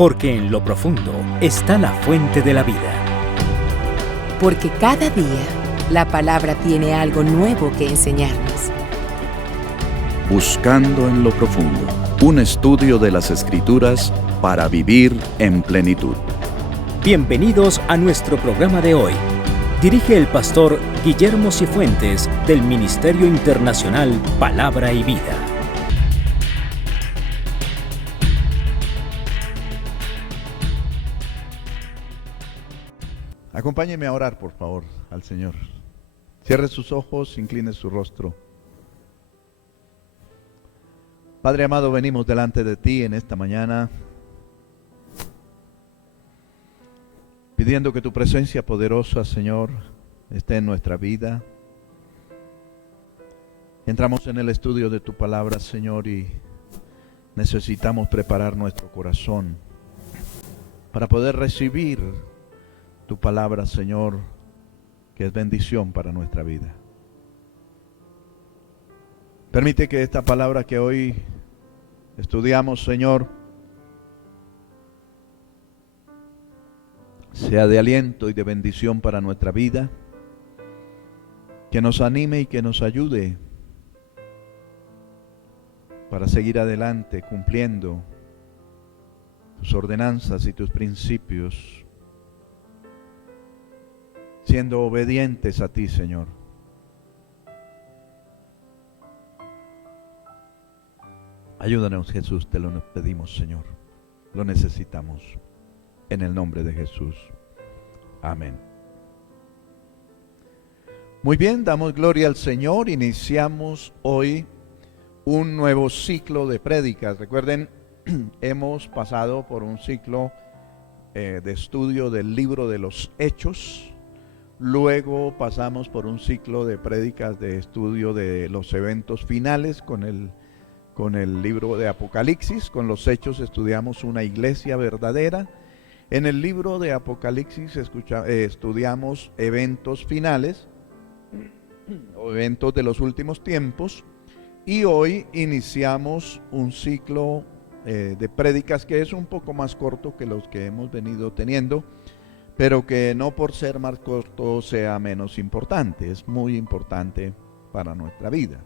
porque en lo profundo está la fuente de la vida. Porque cada día la palabra tiene algo nuevo que enseñarnos. Buscando en lo profundo, un estudio de las Escrituras para vivir en plenitud. Bienvenidos a nuestro programa de hoy. Dirige el pastor Guillermo Cifuentes del Ministerio Internacional Palabra y Vida. Acompáñeme a orar, por favor, al Señor. Cierre sus ojos, incline su rostro. Padre amado, venimos delante de ti en esta mañana, pidiendo que tu presencia poderosa, Señor, esté en nuestra vida. Entramos en el estudio de tu palabra, Señor, y necesitamos preparar nuestro corazón para poder recibir tu palabra, Señor, que es bendición para nuestra vida. Permite que esta palabra que hoy estudiamos, Señor, sea de aliento y de bendición para nuestra vida, que nos anime y que nos ayude para seguir adelante cumpliendo tus ordenanzas y tus principios, siendo obedientes a ti, Señor. Ayúdanos, Jesús, te lo pedimos, Señor. Lo necesitamos. En el nombre de Jesús. Amén. Muy bien, damos gloria al Señor. Iniciamos hoy un nuevo ciclo de prédicas. Recuerden, hemos pasado por un ciclo de estudio del libro de los Hechos. Luego pasamos por un ciclo de prédicas de estudio de los eventos finales con el libro de Apocalipsis. Con los Hechos estudiamos una iglesia verdadera. En el libro de Apocalipsis estudiamos eventos finales o eventos de los últimos tiempos. Y hoy iniciamos un ciclo de prédicas que es un poco más corto que los que hemos venido teniendo, pero que no por ser más corto sea menos importante. Es muy importante para nuestra vida.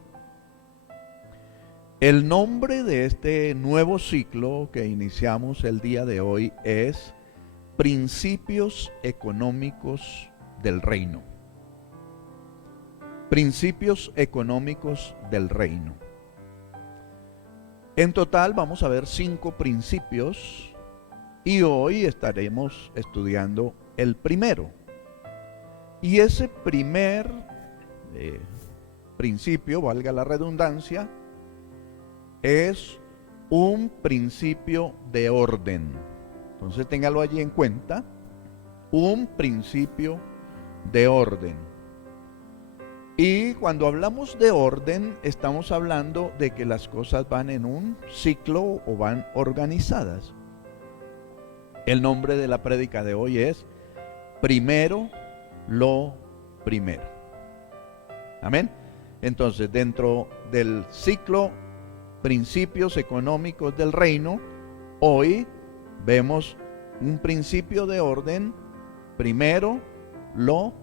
El nombre de este nuevo ciclo que iniciamos el día de hoy es Principios Económicos del Reino. Principios Económicos del Reino. En total vamos a ver 5 principios y hoy estaremos estudiando el primero. Y ese primer principio, valga la redundancia, es un principio de orden. Entonces téngalo allí en cuenta, un principio de orden. Y cuando hablamos de orden, estamos hablando de que las cosas van en un ciclo o van organizadas. El nombre de la prédica de hoy es Primero lo primero. Amén. Entonces, dentro del ciclo Principios Económicos del Reino, hoy vemos un principio de orden, primero lo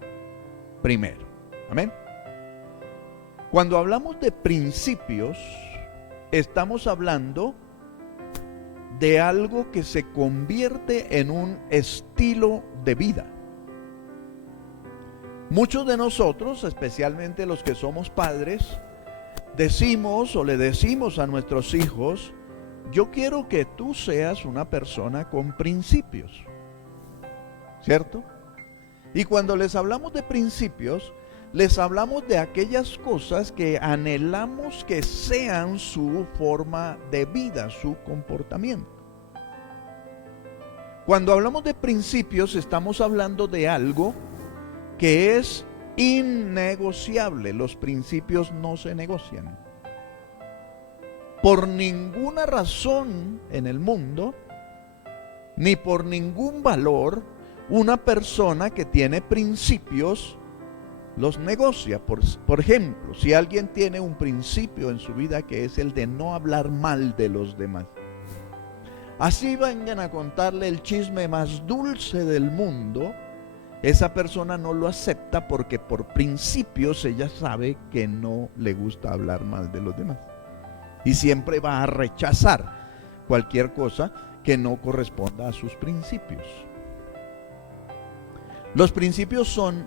primero. Amén. Cuando hablamos de principios, estamos hablando de algo que se convierte en un estilo de vida. Muchos de nosotros, especialmente los que somos padres, decimos o le decimos a nuestros hijos: yo quiero que tú seas una persona con principios, ¿cierto? Y cuando les hablamos de principios, les hablamos de aquellas cosas que anhelamos que sean su forma de vida, su comportamiento. Cuando hablamos de principios, estamos hablando de algo que es innegociable. Los principios no se negocian. Por ninguna razón en el mundo, ni por ningún valor, una persona que tiene principios los negocia. Por ejemplo, si alguien tiene un principio en su vida que es el de no hablar mal de los demás, así vengan a contarle el chisme más dulce del mundo, esa persona no lo acepta porque por principios ella sabe que no le gusta hablar mal de los demás. Y siempre va a rechazar cualquier cosa que no corresponda a sus principios. Los principios son,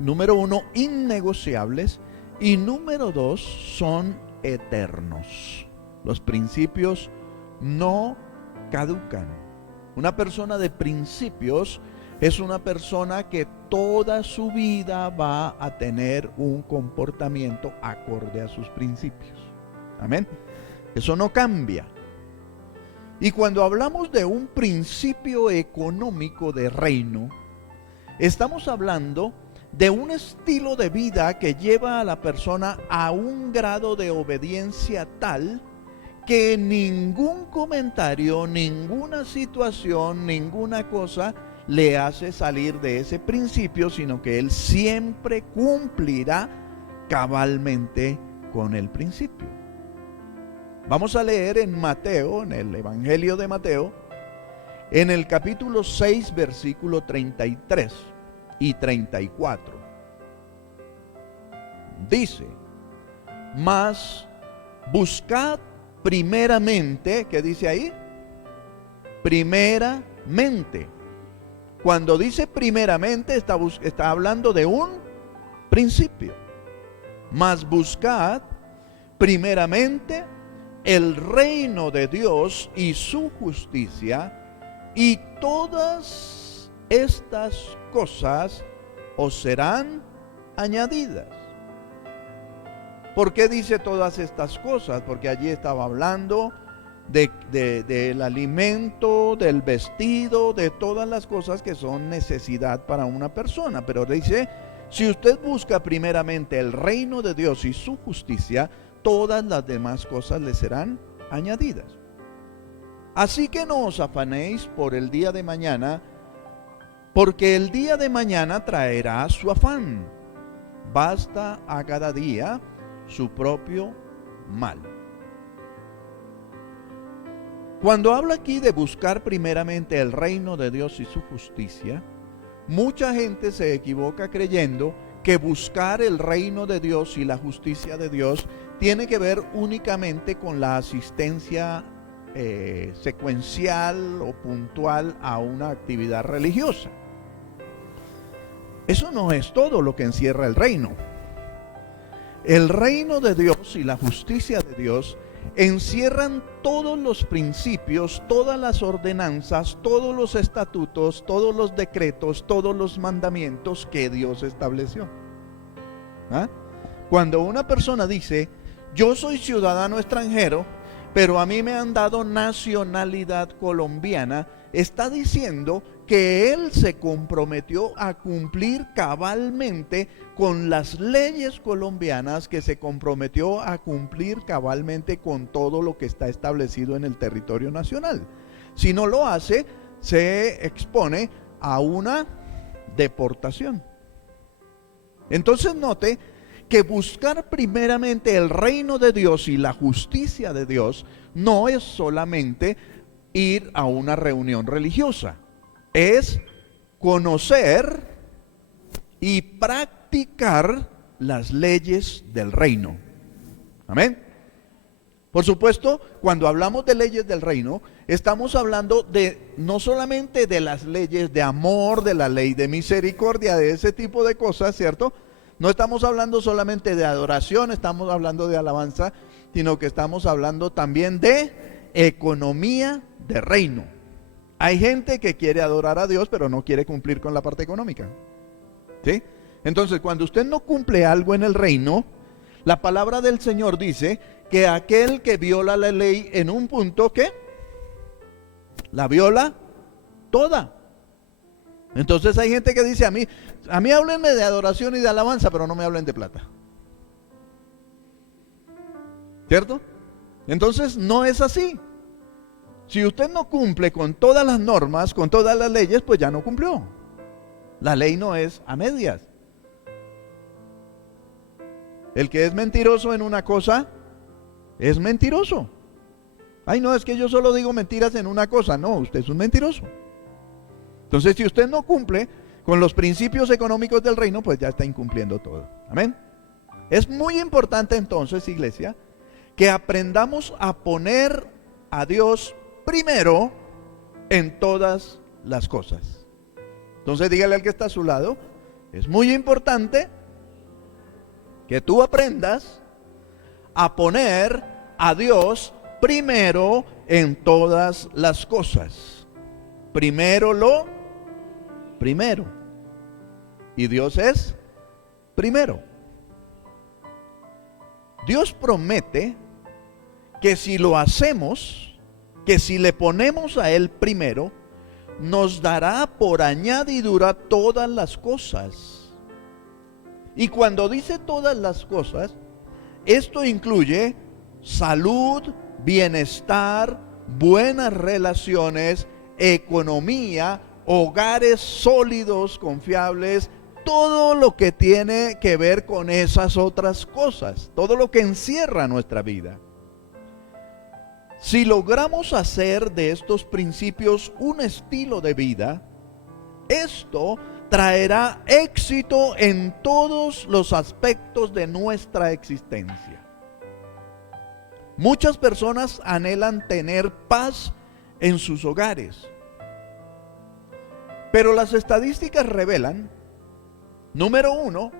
número 1, innegociables, y número 2, son eternos. Los principios no caducan. Una persona de principios es una persona que toda su vida va a tener un comportamiento acorde a sus principios. Amén. Eso no cambia. Y cuando hablamos de un principio económico de reino, estamos hablando de un estilo de vida que lleva a la persona a un grado de obediencia tal que ningún comentario, ninguna situación, ninguna cosa le hace salir de ese principio, sino que él siempre cumplirá cabalmente con el principio. Vamos a leer en Mateo, en el Evangelio de Mateo, en el capítulo 6, versículo 33 y 34. Dice: mas buscad primeramente, ¿qué dice ahí? Primeramente. Cuando dice primeramente, está hablando de un principio. Mas buscad primeramente el reino de Dios y su justicia, y todas estas cosas os serán añadidas. ¿Por qué dice todas estas cosas? Porque allí estaba hablando del alimento, del vestido, de todas las cosas que son necesidad para una persona. Pero dice, si usted busca primeramente el reino de Dios y su justicia, todas las demás cosas le serán añadidas. Así que no os afanéis por el día de mañana, porque el día de mañana traerá su afán. Basta a cada día su propio mal. Cuando habla aquí de buscar primeramente el reino de Dios y su justicia, mucha gente se equivoca creyendo que buscar el reino de Dios y la justicia de Dios tiene que ver únicamente con la asistencia secuencial o puntual a una actividad religiosa. Eso no es todo lo que encierra el reino. El reino de Dios y la justicia de Dios encierran todos los principios, todas las ordenanzas, todos los estatutos, todos los decretos, todos los mandamientos que Dios estableció. ¿Ah? Cuando una persona dice, yo soy ciudadano extranjero, pero a mí me han dado nacionalidad colombiana, está diciendo que él se comprometió a cumplir cabalmente con las leyes colombianas, que se comprometió a cumplir cabalmente con todo lo que está establecido en el territorio nacional. Si no lo hace, se expone a una deportación. Entonces note que buscar primeramente el reino de Dios y la justicia de Dios no es solamente ir a una reunión religiosa, es conocer y practicar las leyes del reino. Amén. Por supuesto, cuando hablamos de leyes del reino, estamos hablando de no solamente de las leyes de amor, de la ley de misericordia, de ese tipo de cosas, ¿cierto? No estamos hablando solamente de adoración, estamos hablando de alabanza, sino que estamos hablando también de economía de reino. Hay gente que quiere adorar a Dios, pero no quiere cumplir con la parte económica. ¿Sí? Entonces, cuando usted no cumple algo en el reino, la palabra del Señor dice que aquel que viola la ley en un punto, ¿qué? La viola toda. Entonces hay gente que dice, a mí háblenme de adoración y de alabanza, pero no me hablen de plata. ¿Cierto? Entonces no es así. Si usted no cumple con todas las normas, con todas las leyes, pues ya no cumplió. La ley no es a medias. El que es mentiroso en una cosa, es mentiroso. Ay, no, es que yo solo digo mentiras en una cosa. No, usted es un mentiroso. Entonces, si usted no cumple con los principios económicos del reino, pues ya está incumpliendo todo. Amén. Es muy importante entonces, iglesia, que aprendamos a poner a Dios primero en todas las cosas. Entonces, dígale al que está a su lado, es muy importante que tú aprendas a poner a Dios primero en todas las cosas. Primero lo primero. Y Dios es primero. Dios promete que si lo hacemos, que si le ponemos a Él primero, nos dará por añadidura todas las cosas. Y cuando dice todas las cosas, esto incluye salud, bienestar, buenas relaciones, economía, hogares sólidos, confiables, todo lo que tiene que ver con esas otras cosas, todo lo que encierra nuestra vida. Si logramos hacer de estos principios un estilo de vida, esto traerá éxito en todos los aspectos de nuestra existencia. Muchas personas anhelan tener paz en sus hogares, pero las estadísticas revelan, número uno,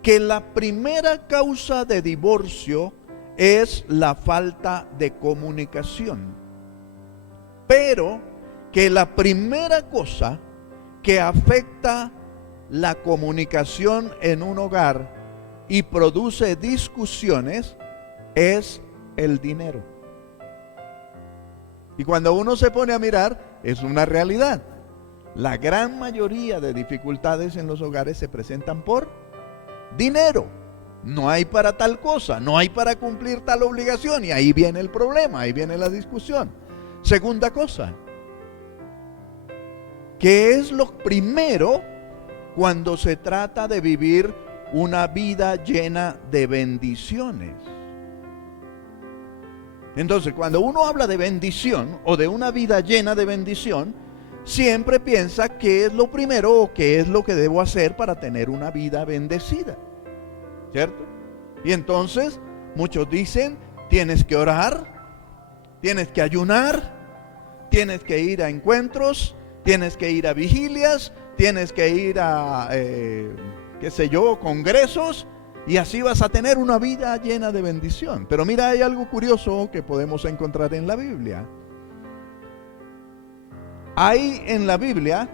que la primera causa de divorcio es la falta de comunicación, pero que la primera cosa que afecta la comunicación en un hogar y produce discusiones es el dinero. Y cuando uno se pone a mirar, es una realidad. La gran mayoría de dificultades en los hogares se presentan por dinero. No hay para tal cosa, no hay para cumplir tal obligación, y ahí viene el problema, ahí viene la discusión. Segunda cosa, ¿qué es lo primero cuando se trata de vivir una vida llena de bendiciones? Entonces, cuando uno habla de bendición o de una vida llena de bendición, siempre piensa qué es lo primero o qué es lo que debo hacer para tener una vida bendecida, ¿cierto? Y entonces muchos dicen, tienes que orar, tienes que ayunar, tienes que ir a encuentros, tienes que ir a vigilias, tienes que ir a, congresos, y así vas a tener una vida llena de bendición. Pero mira, hay algo curioso que podemos encontrar en la Biblia. Hay en la Biblia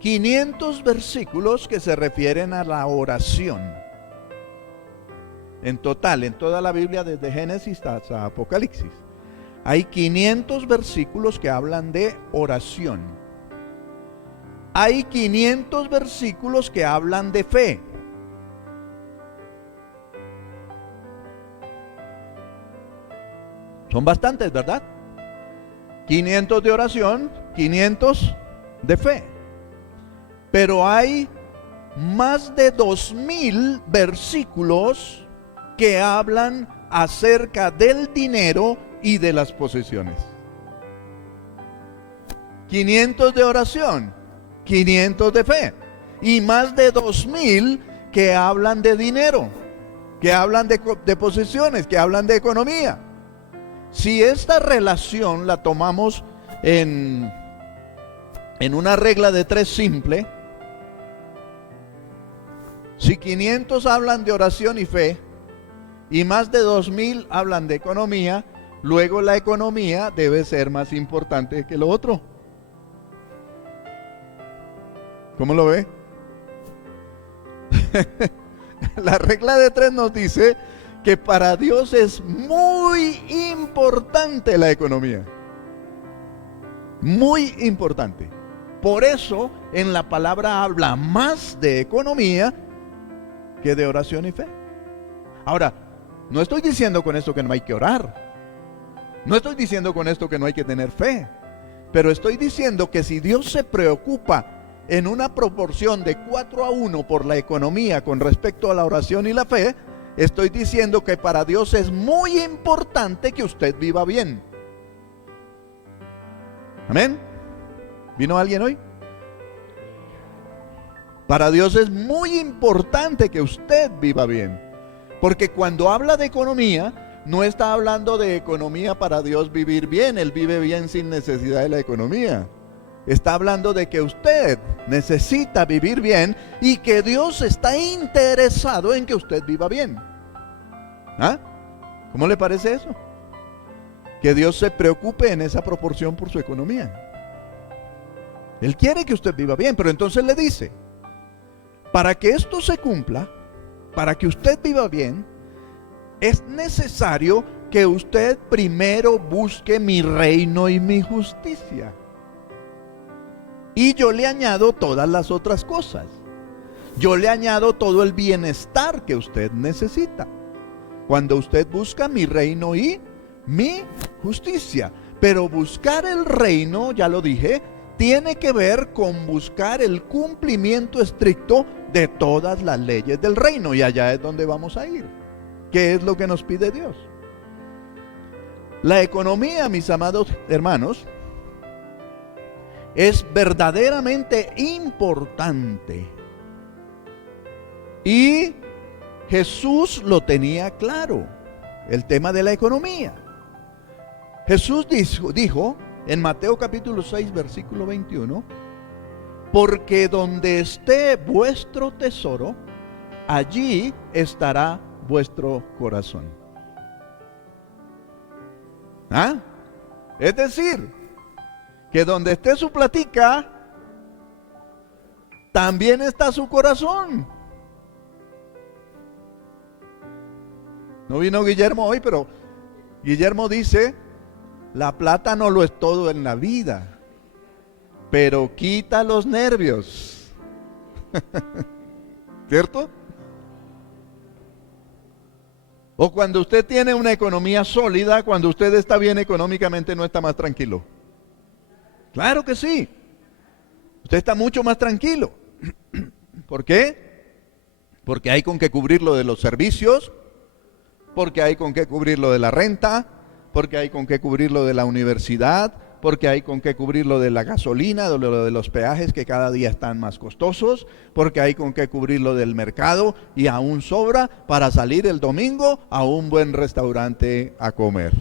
500 versículos que se refieren a la oración. En total, en toda la Biblia, desde Génesis hasta Apocalipsis, hay 500 versículos que hablan de oración. Hay 500 versículos que hablan de fe. Son bastantes, ¿verdad? 500 de oración, 500 de fe. Pero hay más de 2000 versículos que hablan acerca del dinero y de las posesiones. 500 de oración, 500 de fe, y más de 2000 que hablan de dinero, que hablan de posesiones, que hablan de economía. Si esta relación la tomamos en una regla de 3 simple, si 500 hablan de oración y fe, y más de 2000 hablan de economía, luego la economía debe ser más importante que lo otro. ¿Cómo lo ve? La regla de 3 nos dice que para Dios es muy importante la economía. Muy importante. Por eso en la palabra habla más de economía que de oración y fe. Ahora, no estoy diciendo con esto que no hay que orar. No estoy diciendo con esto que no hay que tener fe. Pero estoy diciendo que si Dios se preocupa en una proporción de 4-1 por la economía con respecto a la oración y la fe, estoy diciendo que para Dios es muy importante que usted viva bien. Amén. ¿Vino alguien hoy? Para Dios es muy importante que usted viva bien. Porque cuando habla de economía, no está hablando de economía para Dios vivir bien. Él vive bien sin necesidad de la economía. Está hablando de que usted necesita vivir bien y que Dios está interesado en que usted viva bien. ¿Ah? ¿Cómo le parece eso? Que Dios se preocupe en esa proporción por su economía. Él quiere que usted viva bien, pero entonces le dice, para que esto se cumpla, para que usted viva bien, es necesario que usted primero busque mi reino y mi justicia. Y yo le añado todas las otras cosas. Yo le añado todo el bienestar que usted necesita. Cuando usted busca mi reino y mi justicia. Pero buscar el reino, ya lo dije, tiene que ver con buscar el cumplimiento estricto de todas las leyes del reino. Y allá es donde vamos a ir. ¿Qué es lo que nos pide Dios? La economía, mis amados hermanos, es verdaderamente importante. Y Jesús lo tenía claro, el tema de la economía. Jesús dijo en Mateo capítulo 6, versículo 21, porque donde esté vuestro tesoro, allí estará vuestro corazón. ¿Ah? Es decir, que donde esté su platica, también está su corazón. No vino Guillermo hoy, pero Guillermo dice, la plata no lo es todo en la vida, pero quita los nervios. ¿Cierto? O cuando usted tiene una economía sólida, cuando usted está bien económicamente, no está más tranquilo. Claro que sí. Usted está mucho más tranquilo. ¿Por qué? Porque hay con qué cubrir lo de los servicios, porque hay con qué cubrir lo de la renta, porque hay con qué cubrir lo de la universidad, porque hay con qué cubrir lo de la gasolina, lo de los peajes que cada día están más costosos, porque hay con qué cubrir lo del mercado y aún sobra para salir el domingo a un buen restaurante a comer.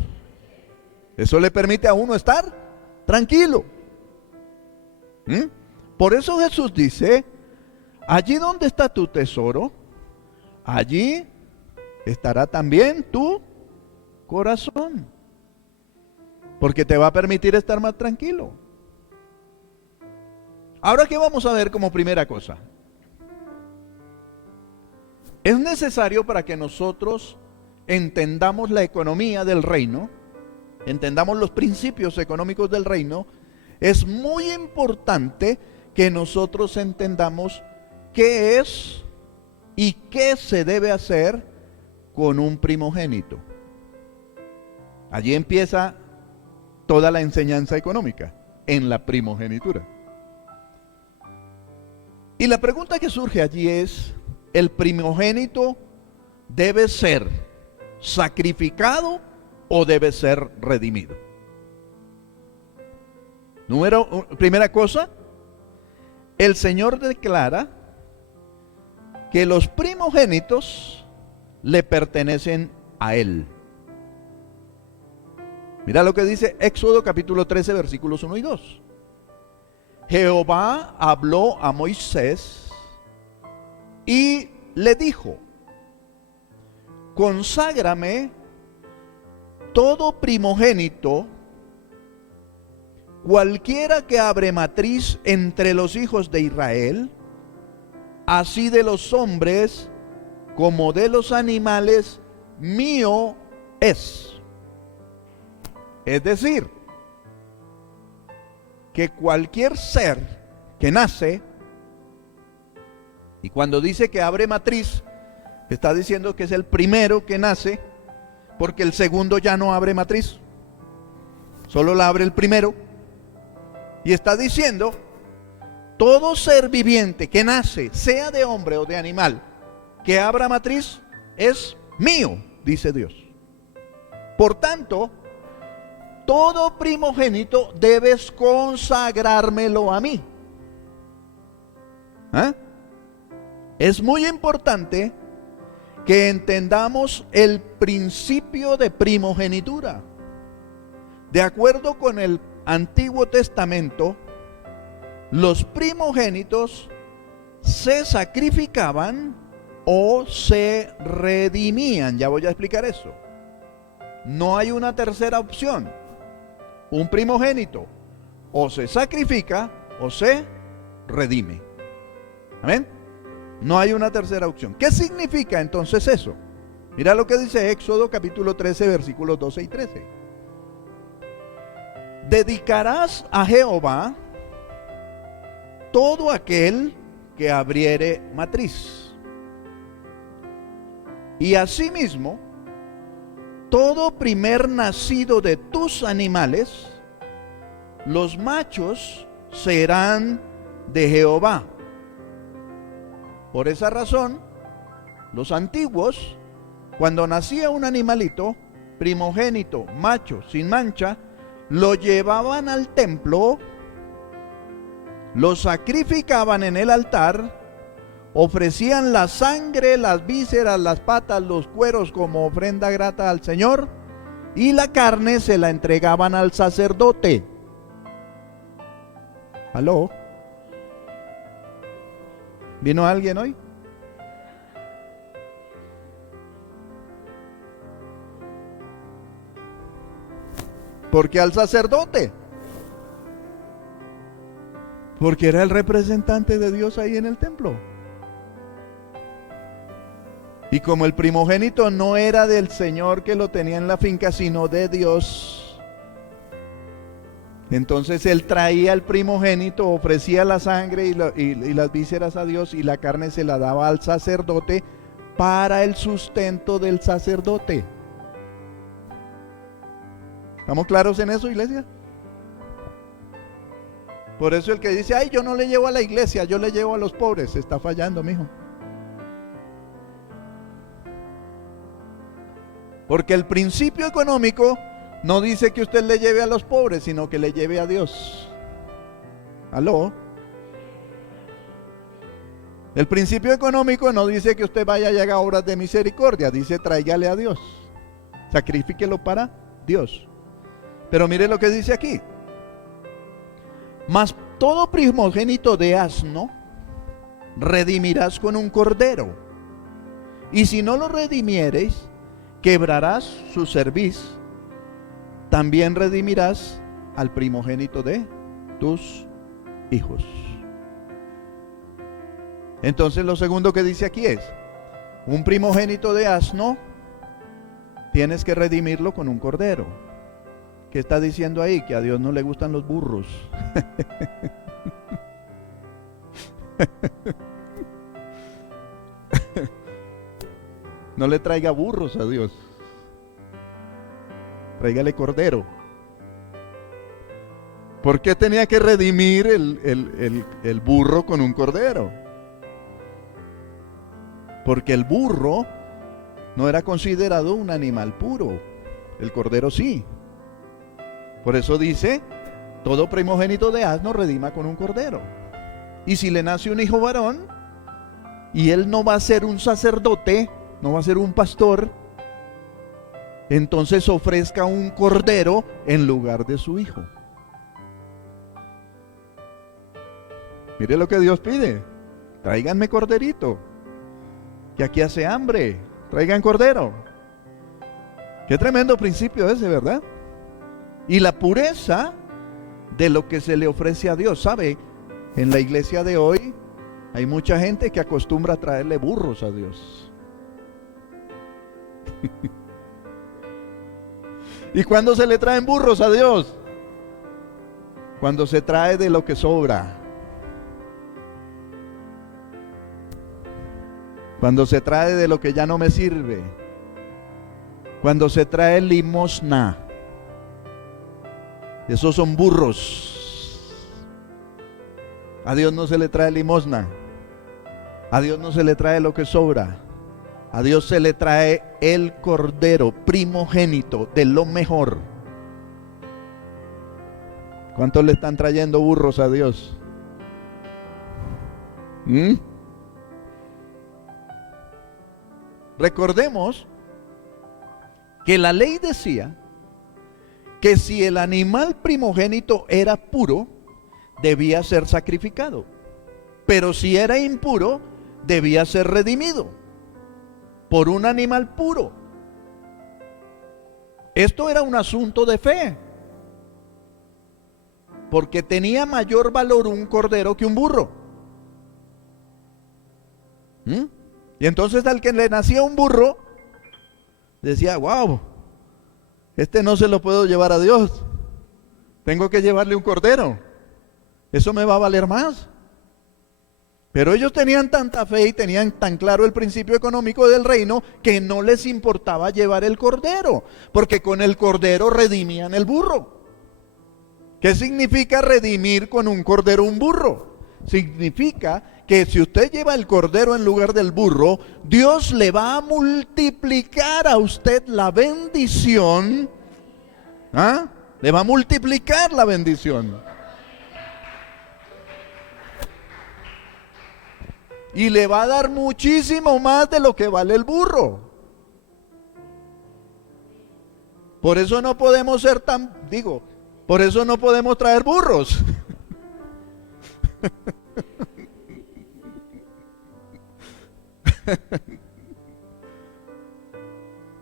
Eso le permite a uno estar tranquilo. Por eso Jesús dice, allí donde está tu tesoro, allí estará también tu corazón. Porque te va a permitir estar más tranquilo. Ahora, ¿qué vamos a ver como primera cosa? Es necesario para que nosotros entendamos la economía del reino, entendamos los principios económicos del reino, es muy importante que nosotros entendamos qué es y qué se debe hacer con un primogénito. Allí empieza toda la enseñanza económica, en la primogenitura. Y la pregunta que surge allí es, ¿el primogénito debe ser sacrificado o debe ser redimido? Primera cosa, el Señor declara que los primogénitos le pertenecen a Él. Mira lo que dice Éxodo capítulo 13 versículos 1 y 2. Jehová habló a Moisés y le dijo, conságrame todo primogénito, cualquiera que abre matriz entre los hijos de Israel, así de los hombres como de los animales, mío es. Es decir, que cualquier ser que nace, y cuando dice que abre matriz, está diciendo que es el primero que nace, porque el segundo ya no abre matriz, solo la abre el primero, y está diciendo, todo ser viviente que nace, sea de hombre o de animal, que abra matriz, es mío, dice Dios. Por tanto, todo primogénito debes consagrármelo a mí. Es muy importante que entendamos el principio de primogenitura. De acuerdo con el Antiguo Testamento, los primogénitos se sacrificaban o se redimían. Ya voy a explicar eso. No hay una tercera opción. Un primogénito o se sacrifica o se redime. Amén. No hay una tercera opción. ¿Qué significa entonces eso? Mira lo que dice Éxodo capítulo 13, versículos 12 y 13. Dedicarás a Jehová todo aquel que abriere matriz. Y asimismo, todo primer nacido de tus animales, los machos serán de Jehová. Por esa razón, los antiguos, cuando nacía un animalito, primogénito, macho, sin mancha, lo llevaban al templo, lo sacrificaban en el altar, ofrecían la sangre, las vísceras, las patas, los cueros como ofrenda grata al Señor, y la carne se la entregaban al sacerdote. ¿Aló? ¿Vino alguien hoy? ¿Por qué al sacerdote? Porque era el representante de Dios ahí en el templo. Y como el primogénito no era del Señor que lo tenía en la finca, sino de Dios, entonces él traía al primogénito, ofrecía la sangre y las vísceras a Dios, y la carne se la daba al sacerdote para el sustento del sacerdote. ¿Estamos claros en eso, iglesia? Por eso el que dice, ay, yo no le llevo a la iglesia, yo le llevo a los pobres, se está fallando, mijo. Porque el principio económico no dice que usted le lleve a los pobres, sino que le lleve a Dios. ¿Aló? El principio económico no dice que usted vaya y haga obras de misericordia, dice tráigale a Dios. Sacrifíquelo para Dios. Pero mire lo que dice aquí. Mas todo primogénito de asno redimirás con un cordero. Y si no lo redimiereis, quebrarás su cerviz. También redimirás al primogénito de tus hijos. Entonces lo segundo que dice aquí es, un primogénito de asno tienes que redimirlo con un cordero. ¿Qué está diciendo ahí? Que a Dios no le gustan los burros. No le traiga burros a Dios. Tráigale cordero. ¿Por qué tenía que redimir el burro con un cordero? Porque el burro no era considerado un animal puro. El cordero sí. Por eso dice, todo primogénito de asno redima con un cordero. Y si le nace un hijo varón, y él no va a ser un sacerdote, no va a ser un pastor, entonces ofrezca un cordero en lugar de su hijo. Mire lo que Dios pide. Tráiganme corderito, que aquí hace hambre. Traigan cordero. Qué tremendo principio ese, ¿verdad? Y la pureza de lo que se le ofrece a Dios. ¿Sabe? En la iglesia de hoy hay mucha gente que acostumbra a traerle burros a Dios. ¿Y cuándo se le traen burros a Dios? Cuando se trae de lo que sobra. Cuando se trae de lo que ya no me sirve. Cuando se trae limosna. Esos son burros. A Dios no se le trae limosna. A Dios no se le trae lo que sobra. A Dios se le trae el cordero primogénito de lo mejor. ¿Cuántos le están trayendo burros a Dios? Recordemos que la ley decía que si el animal primogénito era puro, debía ser sacrificado. Pero si era impuro, debía ser redimido por un animal puro. Esto era un asunto de fe, porque tenía mayor valor un cordero que un burro. Y entonces al que le nacía un burro, decía, wow, este no se lo puedo llevar a Dios, tengo que llevarle un cordero, eso me va a valer más. Pero ellos tenían tanta fe y tenían tan claro el principio económico del reino que no les importaba llevar el cordero, porque con el cordero redimían el burro. ¿Qué significa redimir con un cordero un burro? Significa que si usted lleva el cordero en lugar del burro, Dios le va a multiplicar a usted la bendición. Le va a multiplicar la bendición. Y le va a dar muchísimo más de lo que vale el burro. Por eso no podemos ser por eso no podemos traer burros.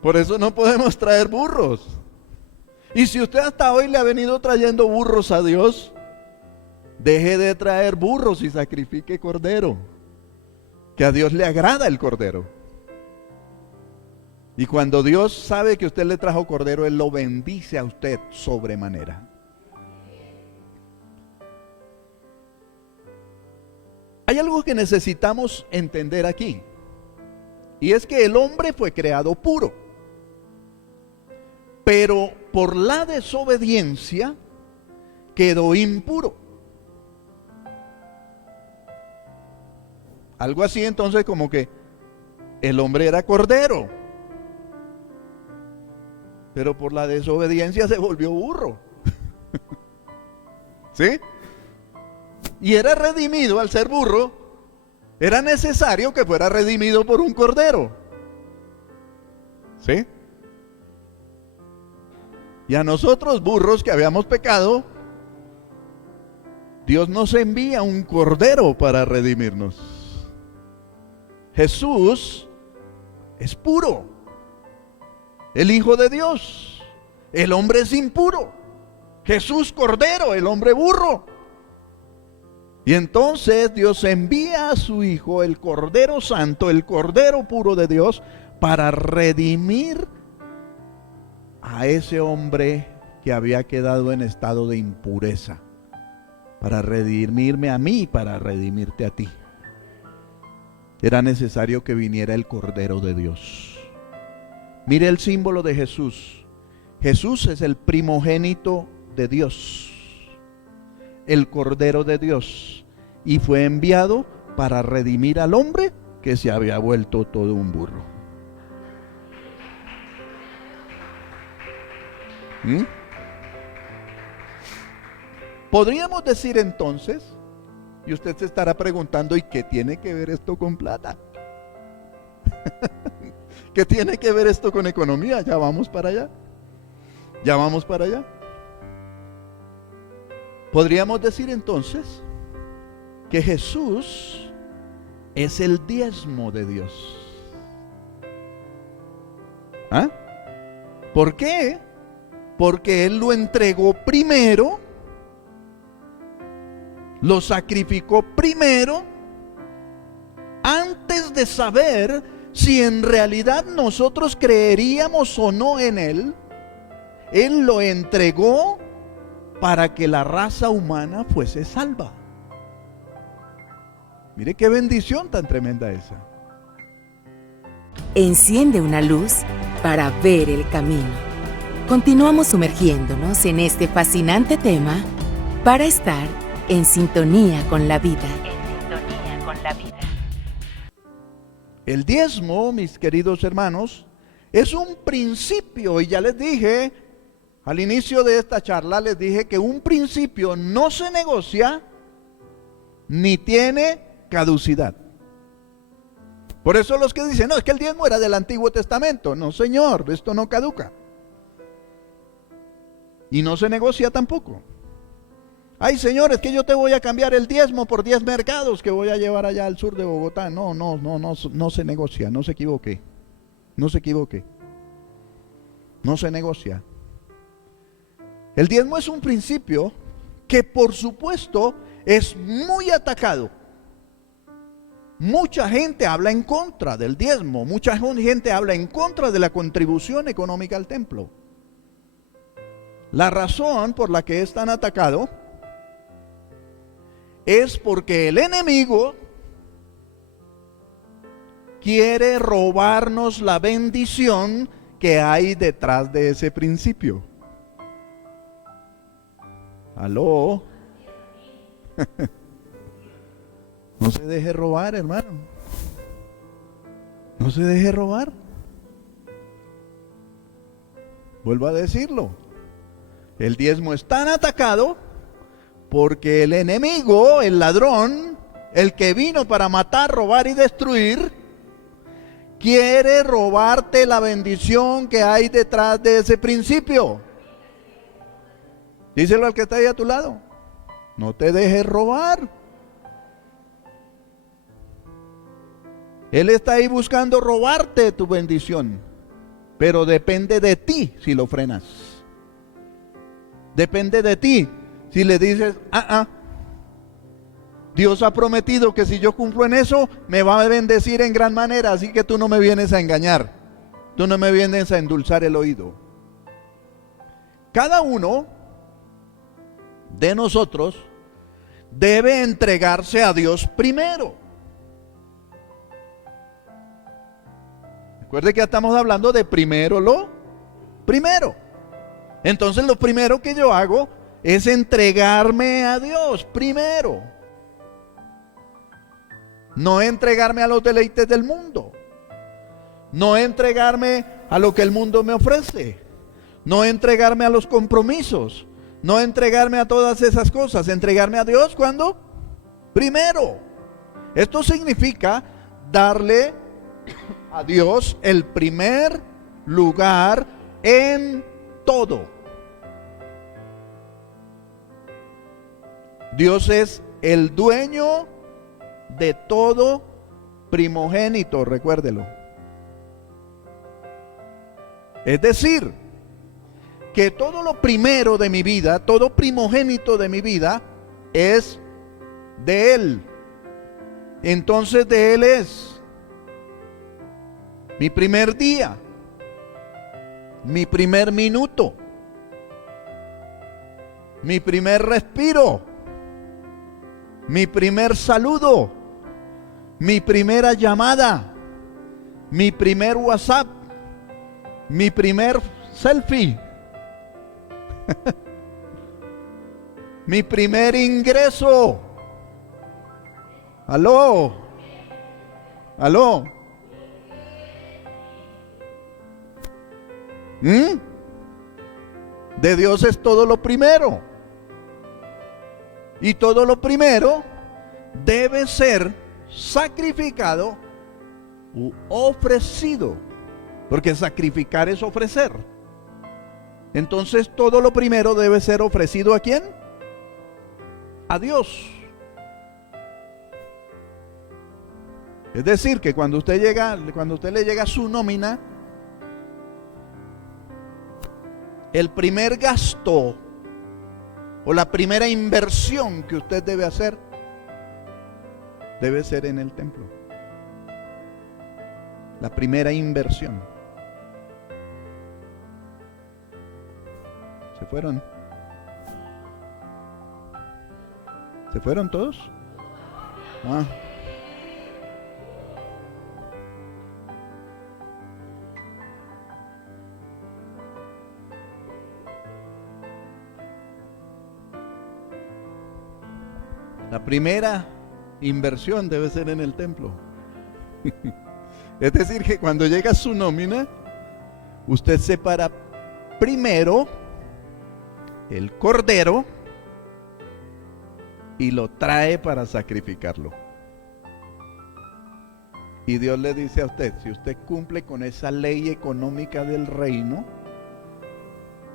Por eso no podemos traer burros. Y si usted hasta hoy le ha venido trayendo burros a Dios, deje de traer burros y sacrifique cordero, que a Dios le agrada el cordero. Y cuando Dios sabe que usted le trajo cordero, Él lo bendice a usted sobremanera. Hay algo que necesitamos entender aquí, y es que el hombre fue creado puro, pero por la desobediencia quedó impuro. Algo así entonces como que el hombre era cordero, pero por la desobediencia se volvió burro. ¿Sí? Y era redimido al ser burro. Era necesario que fuera redimido por un cordero. ¿Sí? Y a nosotros burros que habíamos pecado, Dios nos envía un cordero para redimirnos. Jesús es puro, el Hijo de Dios. El hombre es impuro. Jesús cordero, el hombre burro. Y entonces Dios envía a su Hijo, el Cordero Santo, el Cordero puro de Dios, para redimir a ese hombre que había quedado en estado de impureza, para redimirme a mí, para redimirte a ti. Era necesario que viniera el Cordero de Dios. Mire el símbolo de Jesús. Jesús es el primogénito de Dios, el Cordero de Dios, y fue enviado para redimir al hombre que se había vuelto todo un burro. Podríamos decir entonces, y usted se estará preguntando, ¿y qué tiene que ver esto con plata? ¿Qué tiene que ver esto con economía? Ya vamos para allá. Ya vamos para allá. Podríamos decir entonces que Jesús es el diezmo de Dios. ¿Por qué? Porque Él lo entregó primero, lo sacrificó primero, antes de saber si en realidad nosotros creeríamos o no en Él. Él lo entregó para que la raza humana fuese salva. Mire qué bendición tan tremenda esa. Enciende una luz para ver el camino. Continuamos sumergiéndonos en este fascinante tema para estar en sintonía con la vida. En sintonía con la vida. El diezmo, mis queridos hermanos, es un principio, y ya les dije, al inicio de esta charla, les dije que un principio no se negocia ni tiene caducidad. Por eso los que dicen, no, es que el diezmo era del Antiguo Testamento. No, señor, esto no caduca. Y no se negocia tampoco. Ay, señor, es que yo te voy a cambiar el diezmo por 10 mercados que voy a llevar allá al sur de Bogotá. No se negocia, no se equivoque. No se equivoque. No se negocia. El diezmo es un principio que, por supuesto, es muy atacado. Mucha gente habla en contra del diezmo, mucha gente habla en contra de la contribución económica al templo. La razón por la que es tan atacado es porque el enemigo quiere robarnos la bendición que hay detrás de ese principio. ¿Aló? No se deje robar, hermano. No se deje robar. Vuelvo a decirlo. El diezmo es tan atacado porque el enemigo, el ladrón, el que vino para matar, robar y destruir, quiere robarte la bendición que hay detrás de ese principio. Díselo al que está ahí a tu lado. No te dejes robar. Él está ahí buscando robarte tu bendición, pero depende de ti si lo frenas. Depende de ti si le dices, Dios ha prometido que si yo cumplo en eso, me va a bendecir en gran manera, así que tú no me vienes a engañar, tú no me vienes a endulzar el oído. Cada uno de nosotros debe entregarse a Dios primero. Recuerde que ya estamos hablando de primero lo primero. Entonces lo primero que yo hago es entregarme a Dios primero. No entregarme a los deleites del mundo. No entregarme a lo que el mundo me ofrece. No entregarme a los compromisos. No entregarme a todas esas cosas. Entregarme a Dios, ¿cuándo? Primero. Esto significa darle a Dios el primer lugar en todo. Dios es el dueño de todo primogénito, recuérdelo. Es decir, que todo lo primero de mi vida, todo primogénito de mi vida es de Él. Entonces de Él es mi primer día, mi primer minuto, mi primer respiro, mi primer saludo, mi primera llamada, mi primer WhatsApp, mi primer selfie, mi primer ingreso. Aló, aló. De Dios es todo lo primero. Y todo lo primero debe ser sacrificado u ofrecido. Porque sacrificar es ofrecer. Entonces todo lo primero debe ser ofrecido ¿a quién? A Dios. Es decir, que cuando usted le llega su nómina, el primer gasto o la primera inversión que usted debe hacer debe ser en el templo. La primera inversión. ¿Se fueron? ¿Se fueron todos? Ah. La primera inversión debe ser en el templo. Es decir, que cuando llega su nómina, usted separa primero el cordero y lo trae para sacrificarlo. Y Dios le dice a usted, si usted cumple con esa ley económica del reino,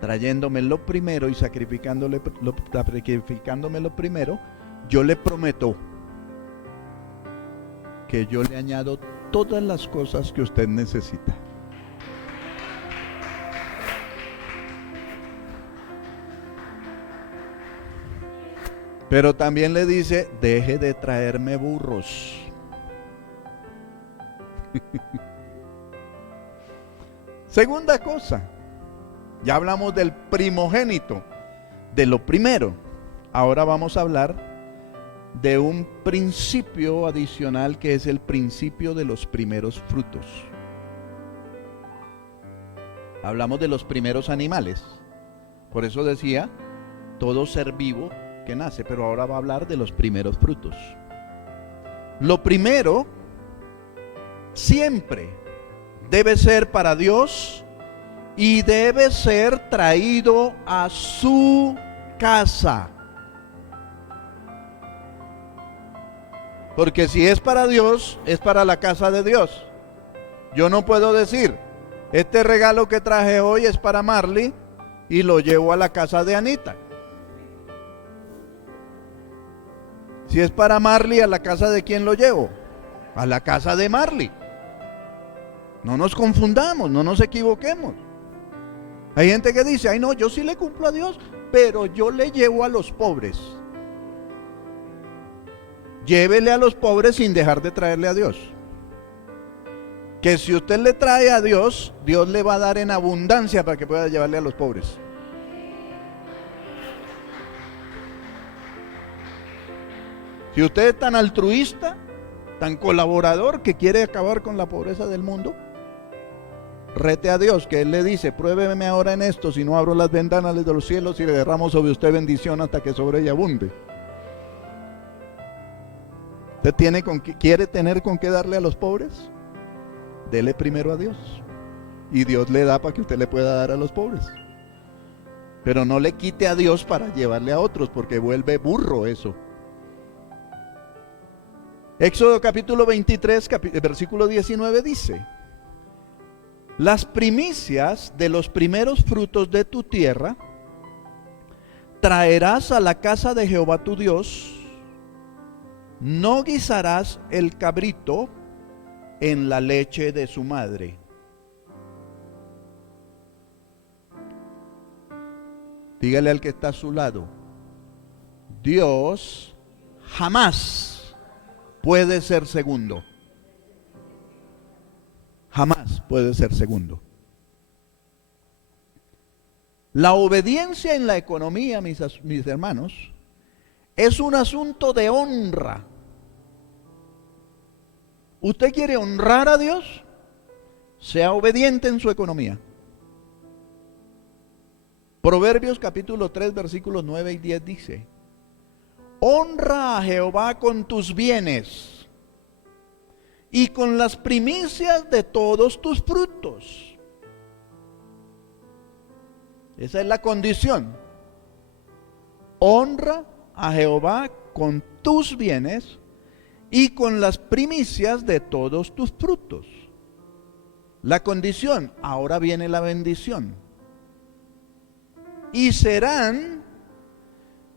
trayéndome lo primero y sacrificándome lo primero, yo le prometo que yo le añado todas las cosas que usted necesita. Pero también le dice, deje de traerme burros. Segunda cosa, ya hablamos del primogénito, de lo primero. Ahora vamos a hablar de un principio adicional que es el principio de los primeros frutos. Hablamos de los primeros animales. Por eso decía, todo ser vivo que nace, pero ahora va a hablar de los primeros frutos. Lo primero siempre debe ser para Dios y debe ser traído a su casa. Porque si es para Dios, es para la casa de Dios. Yo no puedo decir, este regalo que traje hoy es para Marley y lo llevo a la casa de Anita. Si es para Marley, ¿a la casa de quién lo llevo? A la casa de Marley. No nos confundamos, no nos equivoquemos. Hay gente que dice, ay no, yo sí le cumplo a Dios, pero yo le llevo a los pobres. Llévele a los pobres sin dejar de traerle a Dios. Que si usted le trae a Dios, Dios le va a dar en abundancia para que pueda llevarle a los pobres. Si usted es tan altruista, tan colaborador que quiere acabar con la pobreza del mundo, rete a Dios, que Él le dice, pruébeme ahora en esto, si no abro las ventanas de los cielos y le derramo sobre usted bendición hasta que sobre ella abunde. ¿Usted quiere tener con qué darle a los pobres? Dele primero a Dios. Y Dios le da para que usted le pueda dar a los pobres. Pero no le quite a Dios para llevarle a otros, porque vuelve burro eso. Éxodo capítulo 23, versículo 19 dice, las primicias de los primeros frutos de tu tierra traerás a la casa de Jehová tu Dios. No guisarás el cabrito en la leche de su madre. Dígale al que está a su lado, Dios jamás puede ser segundo. Jamás puede ser segundo. La obediencia en la economía, mis hermanos, es un asunto de honra. ¿Usted quiere honrar a Dios? Sea obediente en su economía. Proverbios capítulo 3, versículos 9 y 10 dice, honra a Jehová con tus bienes y con las primicias de todos tus frutos. Esa es la condición. Honra a Jehová con tus bienes y con las primicias de todos tus frutos. La condición, ahora viene la bendición. Y serán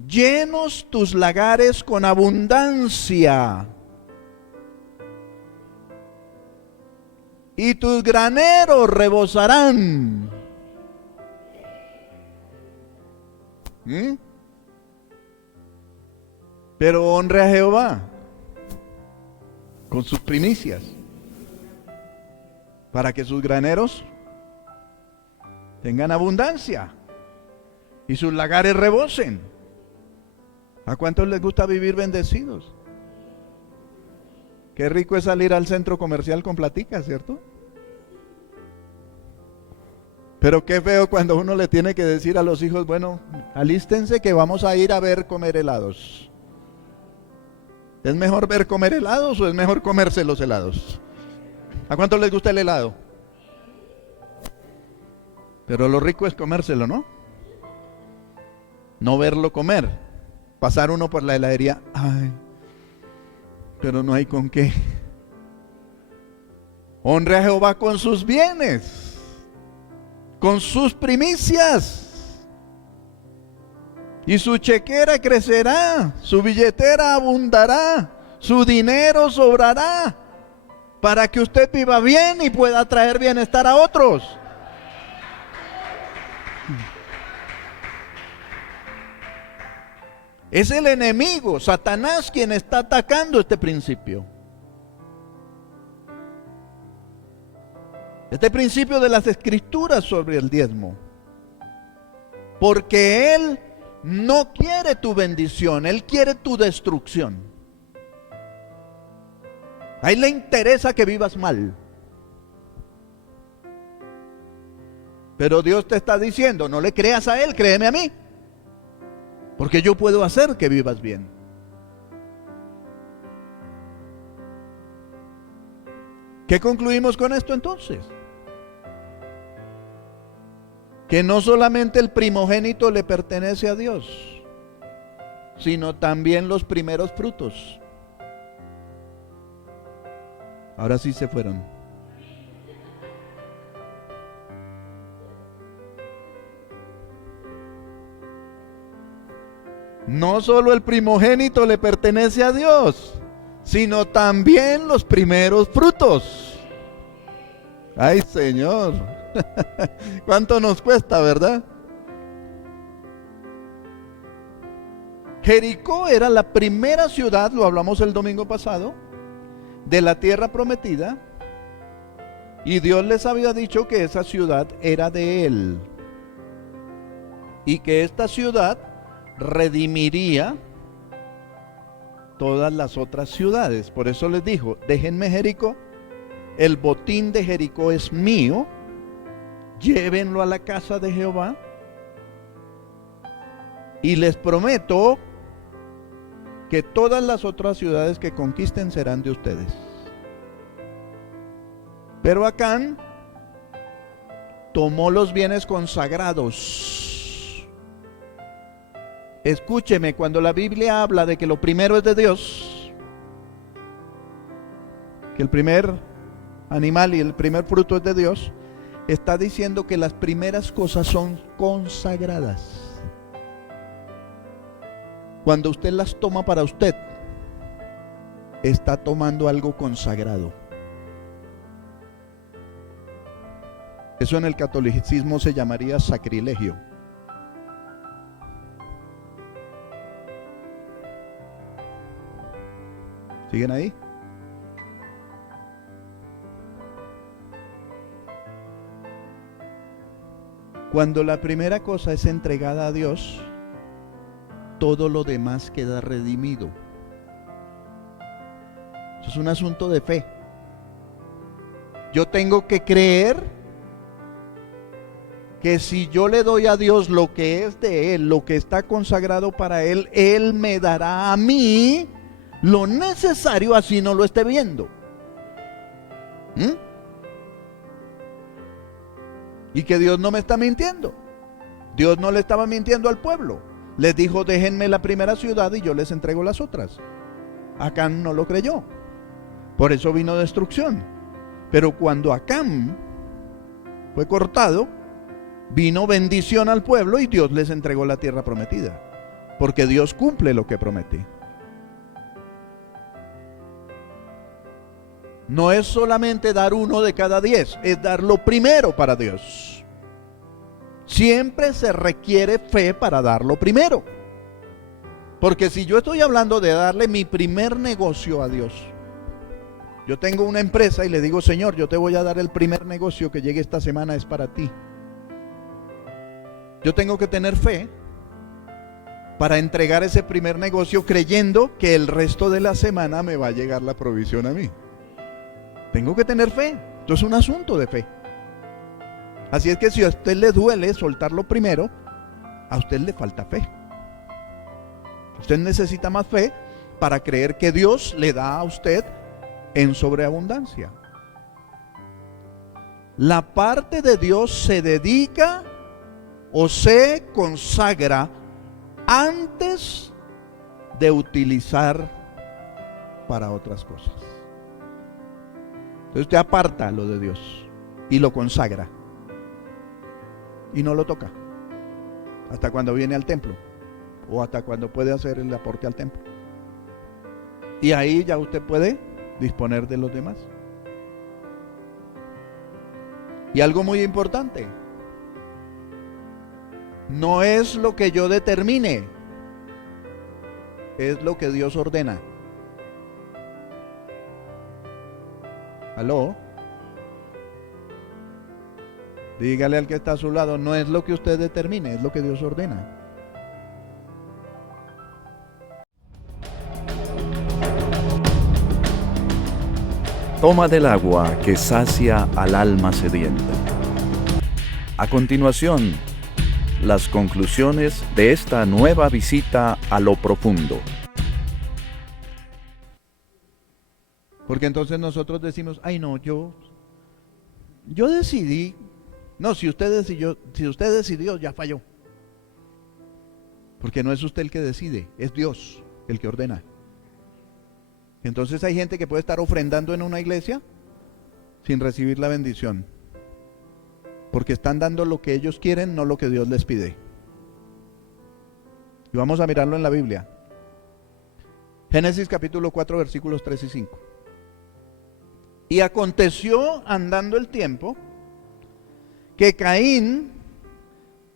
llenos tus lagares con abundancia, y tus graneros rebosarán. Pero honre a Jehová con sus primicias, para que sus graneros tengan abundancia y sus lagares rebosen. ¿A cuántos les gusta vivir bendecidos? Qué rico es salir al centro comercial con platica, ¿cierto? Pero qué feo cuando uno le tiene que decir a los hijos, bueno, alístense que vamos a ir a ver comer helados. ¿Es mejor ver comer helados o es mejor comerse los helados? ¿A cuánto les gusta el helado? Pero lo rico es comérselo, ¿no? No verlo comer. Pasar uno por la heladería, ay, pero no hay con qué. Honre a Jehová con sus bienes, con sus primicias, y su chequera crecerá, su billetera abundará, su dinero sobrará, para que usted viva bien y pueda traer bienestar a otros. Es el enemigo, Satanás, quien está atacando este principio. Este principio de las Escrituras sobre el diezmo. Porque Él no quiere tu bendición, Él quiere tu destrucción. A Él le interesa que vivas mal. Pero Dios te está diciendo, no le creas a Él, créeme a mí. Porque yo puedo hacer que vivas bien. ¿Qué concluimos con esto entonces? Que no solamente el primogénito le pertenece a Dios, sino también los primeros frutos. Ahora sí se fueron. No solo el primogénito le pertenece a Dios, sino también los primeros frutos. Ay, Señor. ¿Cuánto nos cuesta, verdad? Jericó era la primera ciudad, lo hablamos el domingo pasado, de la tierra prometida, y Dios les había dicho que esa ciudad era de Él, y que esta ciudad redimiría todas las otras ciudades. Por eso les dijo, déjenme Jericó, el botín de Jericó es mío, llévenlo a la casa de Jehová, y les prometo que todas las otras ciudades que conquisten serán de ustedes. Pero Acán tomó los bienes consagrados. Escúcheme, cuando la Biblia habla de que lo primero es de Dios, que el primer animal y el primer fruto es de Dios, está diciendo que las primeras cosas son consagradas. Cuando usted las toma para usted, está tomando algo consagrado. Eso en el catolicismo se llamaría sacrilegio. ¿Siguen ahí? Cuando la primera cosa es entregada a Dios, todo lo demás queda redimido. Eso es un asunto de fe. Yo tengo que creer que si yo le doy a Dios lo que es de Él, lo que está consagrado para Él, Él me dará a mí lo necesario, así no lo esté viendo. Y que Dios no me está mintiendo. Dios no le estaba mintiendo al pueblo. Les dijo, déjenme la primera ciudad y yo les entrego las otras. Acán no lo creyó. Por eso vino destrucción. Pero cuando Acán fue cortado, vino bendición al pueblo y Dios les entregó la tierra prometida. Porque Dios cumple lo que promete. No es solamente dar 1 de cada 10, es dar lo primero para Dios. Siempre se requiere fe para dar lo primero. Porque si yo estoy hablando de darle mi primer negocio a Dios, yo tengo una empresa y le digo, Señor, yo te voy a dar el primer negocio que llegue esta semana, es para ti. Yo tengo que tener fe para entregar ese primer negocio creyendo que el resto de la semana me va a llegar la provisión a mí. Tengo que tener fe. Esto es un asunto de fe. Así es que si a usted le duele soltar lo primero, a usted le falta fe. Usted necesita más fe para creer que Dios le da a usted en sobreabundancia. la parte de Dios se dedica o se consagra antes de utilizar para otras cosas. Entonces usted aparta lo de Dios y lo consagra y no lo toca hasta cuando viene al templo o hasta cuando puede hacer el aporte al templo. Y ahí ya usted puede disponer de los demás. Y algo muy importante, no es lo que yo determine, es lo que Dios ordena. ¿Aló? Dígale al que está a su lado, no es lo que usted determine, es lo que Dios ordena. Toma del agua que sacia al alma sedienta. A continuación, las conclusiones de esta nueva visita a lo profundo. Porque entonces nosotros decimos, ay no, yo decidí. No, si usted decidió, ya falló. Porque no es usted el que decide, es Dios el que ordena. Entonces hay gente que puede estar ofrendando en una iglesia sin recibir la bendición, porque están dando lo que ellos quieren, no lo que Dios les pide. Y vamos a mirarlo en la Biblia. Génesis capítulo 4 versículos 3 y 5. Y aconteció andando el tiempo que Caín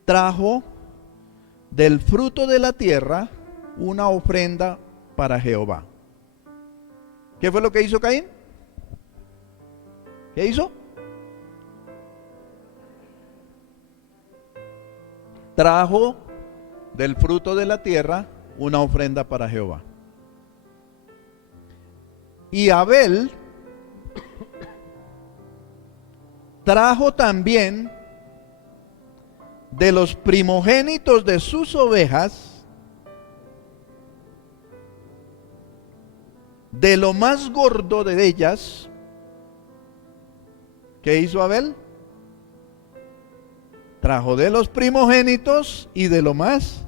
trajo del fruto de la tierra una ofrenda para Jehová. ¿Qué fue lo que hizo Caín? ¿Qué hizo? Trajo del fruto de la tierra una ofrenda para Jehová. Y Abel trajo también de los primogénitos de sus ovejas, de lo más gordo de ellas. ¿Qué hizo Abel? Trajo de los primogénitos y de lo más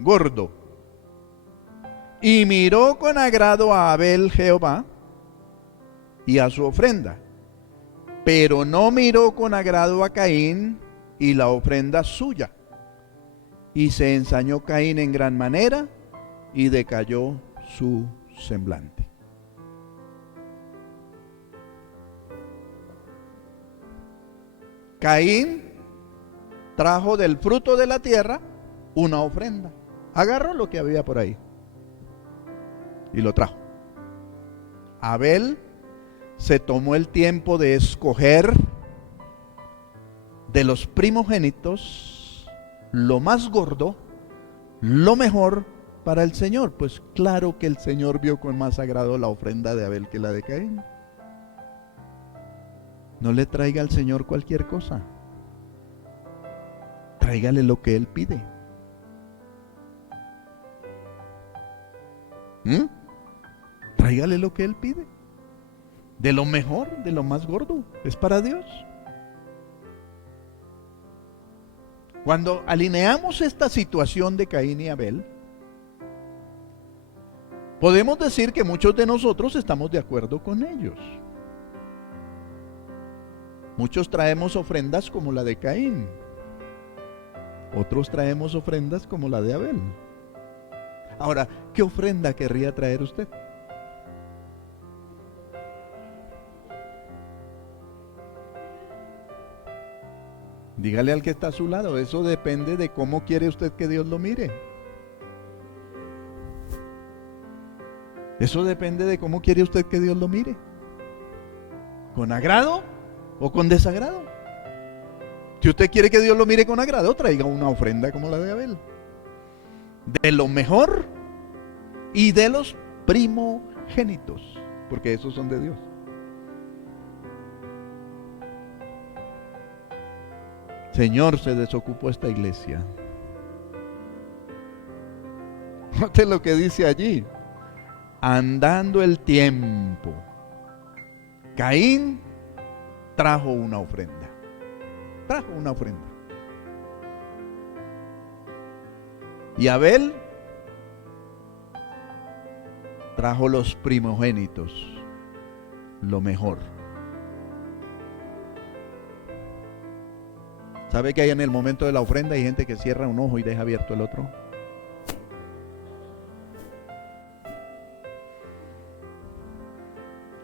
gordo. Y miró con agrado a Abel Jehová y a su ofrenda, pero no miró con agrado a Caín y la ofrenda suya. Y se ensañó Caín en gran manera y decayó su semblante. Caín trajo del fruto de la tierra una ofrenda. Agarró lo que había por ahí y lo trajo. Abel se tomó el tiempo de escoger de los primogénitos lo más gordo, lo mejor para el Señor. Pues claro que el Señor vio con más agrado la ofrenda de Abel que la de Caín. No le traiga al Señor cualquier cosa. Tráigale lo que Él pide. Tráigale lo que Él pide. De lo mejor, de lo más gordo. Es para Dios. Cuando alineamos esta situación de Caín y Abel, podemos decir que muchos de nosotros estamos de acuerdo con ellos. Muchos traemos ofrendas como la de Caín. Otros traemos ofrendas como la de Abel. Ahora, ¿qué ofrenda querría traer usted? Dígale al que está a su lado, eso depende de cómo quiere usted que Dios lo mire. Eso depende de cómo quiere usted que Dios lo mire. ¿Con agrado o con desagrado? Si usted quiere que Dios lo mire con agrado, traiga una ofrenda como la de Abel. De lo mejor y de los primogénitos, porque esos son de Dios. Señor, se desocupó esta iglesia. Note lo que dice allí. Andando el tiempo, Caín trajo una ofrenda. trajo una ofrenda. Y Abel trajo los primogénitos, lo mejor. ¿Sabe que hay en el momento de la ofrenda hay gente que cierra un ojo y deja abierto el otro?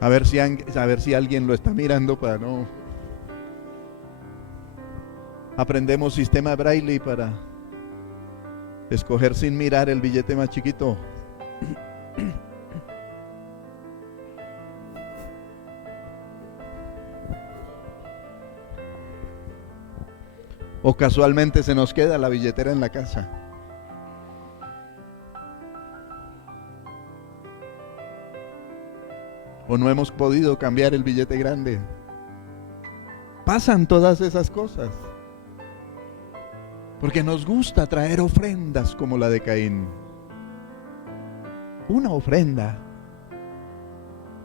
A ver si alguien lo está mirando para no... Aprendemos sistema Braille para escoger sin mirar el billete más chiquito. O casualmente se nos queda la billetera en la casa. O no hemos podido cambiar el billete grande. Pasan todas esas cosas. Porque nos gusta traer ofrendas como la de Caín. Una ofrenda.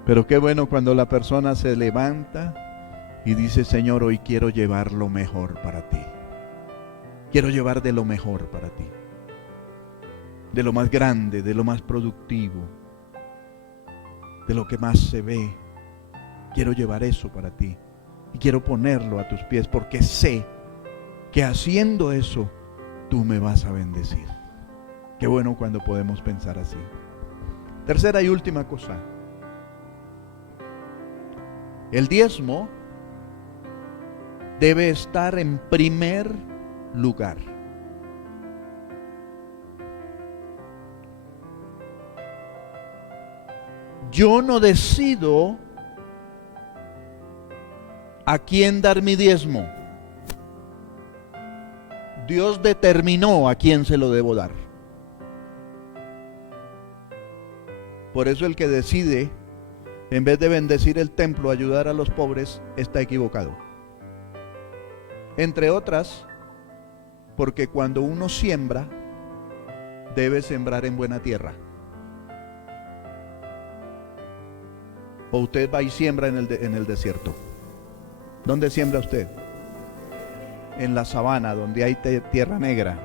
Pero qué bueno cuando la persona se levanta y dice: Señor, hoy quiero llevar lo mejor para ti. Quiero llevar de lo mejor para ti. De lo más grande, de lo más productivo, de lo que más se ve. Quiero llevar eso para ti. Y quiero ponerlo a tus pies porque sé que haciendo eso tú me vas a bendecir. Qué bueno cuando podemos pensar así. Tercera y última cosa. El diezmo debe estar en primer lugar. Yo no decido a quién dar mi diezmo. Dios determinó a quién se lo debo dar. Por eso el que decide, en vez de bendecir el templo, ayudar a los pobres, está equivocado. Entre otras, porque cuando uno siembra, debe sembrar en buena tierra. O usted va y siembra en el desierto. ¿Dónde siembra usted? En la sabana, donde hay tierra negra,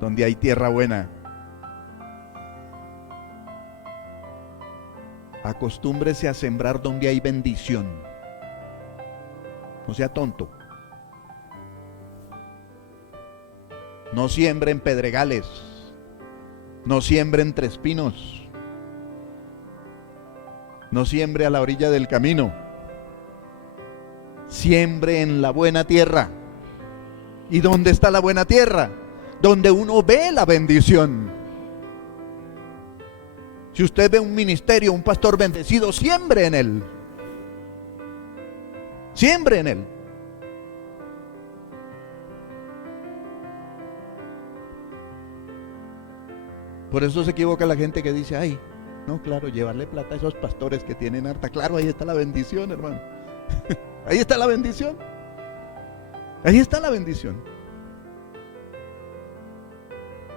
donde hay tierra buena. Acostúmbrese a sembrar donde hay bendición. No sea tonto. No siembre en pedregales. No siembre entre espinos. No siembre a la orilla del camino. Siembre en la buena tierra. ¿Y dónde está la buena tierra? Donde uno ve la bendición. Si usted ve un ministerio, un pastor bendecido, siembre en él. Siembre en él. Por eso se equivoca la gente que dice: ay, no, claro, llevarle plata a esos pastores que tienen harta. Claro, ahí está la bendición, hermano. Ahí está la bendición. Ahí está la bendición.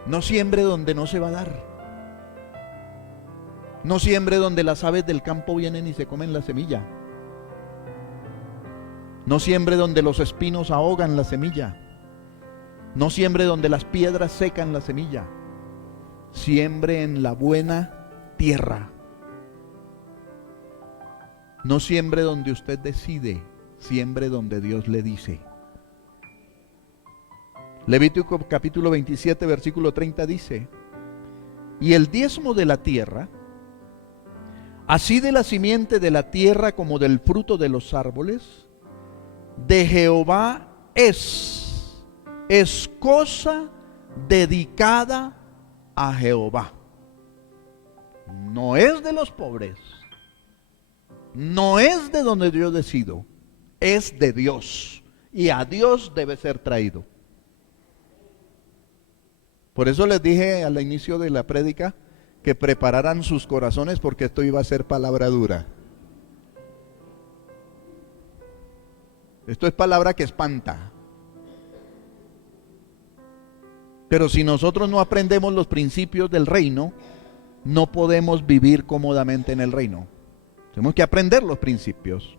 No siembre donde no se va a dar. No siembre donde las aves del campo vienen y se comen la semilla. No siembre donde los espinos ahogan la semilla. No siembre donde las piedras secan la semilla. Siembre en la buena tierra. No siembre donde usted decide, siembre donde Dios le dice. Levítico capítulo 27, versículo 30 dice: y el diezmo de la tierra, así de la simiente de la tierra como del fruto de los árboles, de Jehová es cosa dedicada a Jehová. No es de los pobres, no es de donde yo decido, es de Dios, y a Dios debe ser traído. Por eso les dije al inicio de la prédica que prepararan sus corazones, porque esto iba a ser palabra dura. Esto es palabra que espanta. Pero si nosotros no aprendemos los principios del reino, no podemos vivir cómodamente en el reino. Tenemos que aprender los principios.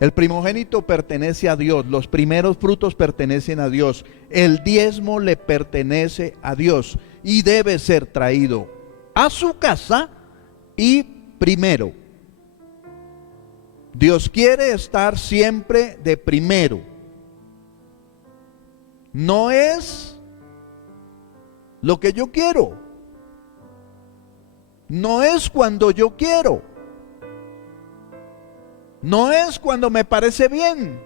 El primogénito pertenece a Dios, los primeros frutos pertenecen a Dios, el diezmo le pertenece a Dios y debe ser traído a su casa y primero. Dios quiere estar siempre de primero. No es lo que yo quiero, no es cuando yo quiero, no es cuando me parece bien,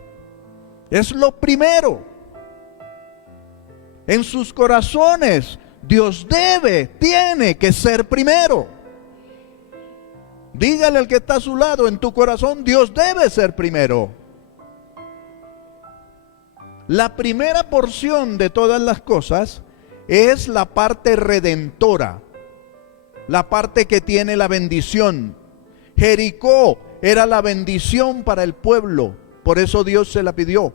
es lo primero. En sus corazones, Dios tiene que ser primero. Dígale al que está a su lado, en tu corazón, Dios debe ser primero. La primera porción de todas las cosas es la parte redentora, la parte que tiene la bendición. Jericó era la bendición para el pueblo, por eso Dios se la pidió.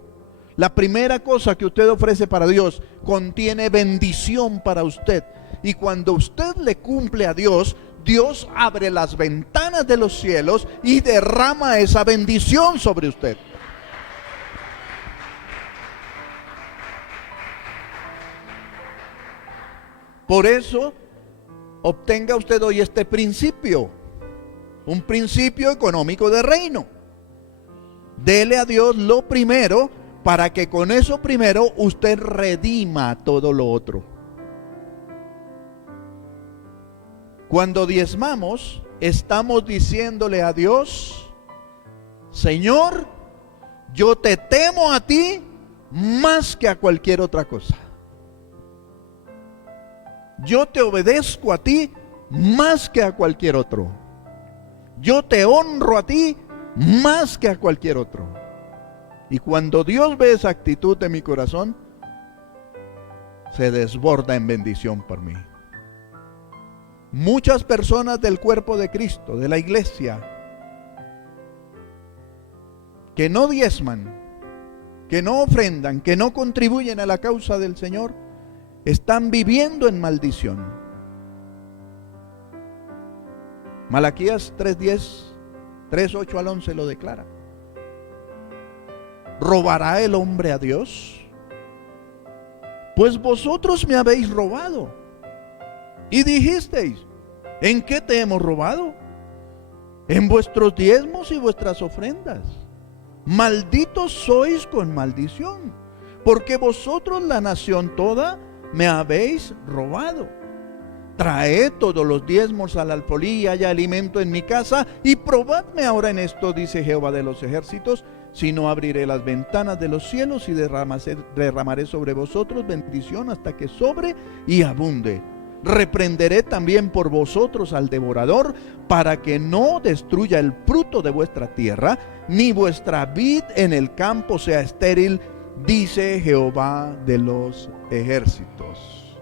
La primera cosa que usted ofrece para Dios contiene bendición para usted. Y cuando usted le cumple a Dios, Dios abre las ventanas de los cielos y derrama esa bendición sobre usted. Por eso, obtenga usted hoy este principio, un principio económico de reino. Dele a Dios lo primero, para que con eso primero usted redima todo lo otro. Cuando diezmamos, estamos diciéndole a Dios: Señor, yo te temo a ti más que a cualquier otra cosa. Yo te obedezco a ti más que a cualquier otro. Yo te honro a ti más que a cualquier otro. Y cuando Dios ve esa actitud de mi corazón, se desborda en bendición por mí. Muchas personas del cuerpo de Cristo, de la iglesia, que no diezman, que no ofrendan, que no contribuyen a la causa del Señor, están viviendo en maldición. Malaquías 3:10, 3:8 al 11 lo declara. ¿Robará el hombre a Dios? Pues vosotros me habéis robado. Y dijisteis: ¿en qué te hemos robado? En vuestros diezmos y vuestras ofrendas. Malditos sois con maldición, porque vosotros, la nación toda, me habéis robado. Traed todos los diezmos al alfolí y haya alimento en mi casa, y probadme ahora en esto, dice Jehová de los ejércitos, si no abriré las ventanas de los cielos y derramaré sobre vosotros bendición hasta que sobre y abunde. Reprenderé también por vosotros al devorador, para que no destruya el fruto de vuestra tierra, ni vuestra vid en el campo sea estéril, dice Jehová de los ejércitos.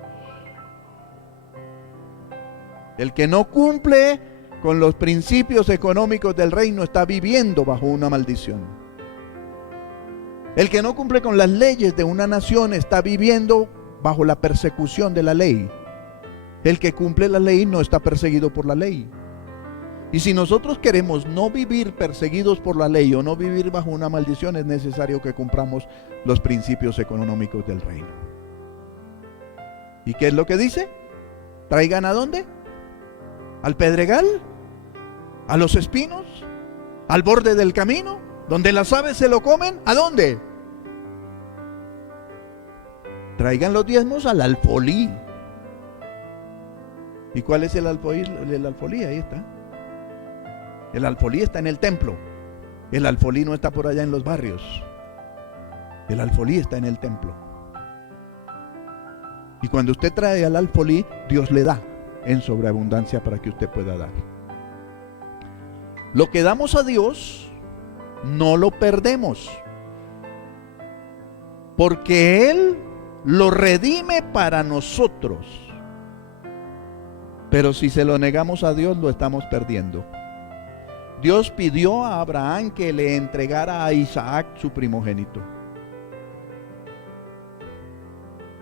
El que no cumple con los principios económicos del reino está viviendo bajo una maldición. El que no cumple con las leyes de una nación está viviendo bajo la persecución de la ley. El que cumple la ley no está perseguido por la ley. Y si nosotros queremos no vivir perseguidos por la ley o no vivir bajo una maldición, es necesario que cumplamos los principios económicos del reino. ¿Y qué es lo que dice? ¿Traigan a dónde? ¿Al pedregal? ¿A los espinos? ¿Al borde del camino? ¿Donde las aves se lo comen? ¿A dónde? Traigan los diezmos al alfolí. ¿Y cuál es el alfolí? El alfolí, ahí está. El alfolí está en el templo. El alfolí no está por allá en los barrios. El alfolí está en el templo. Y cuando usted trae al alfolí, Dios le da en sobreabundancia para que usted pueda dar. Lo que damos a Dios, no lo perdemos, porque Él lo redime para nosotros. Pero si se lo negamos a Dios, lo estamos perdiendo. Dios pidió a Abraham que le entregara a Isaac su primogénito.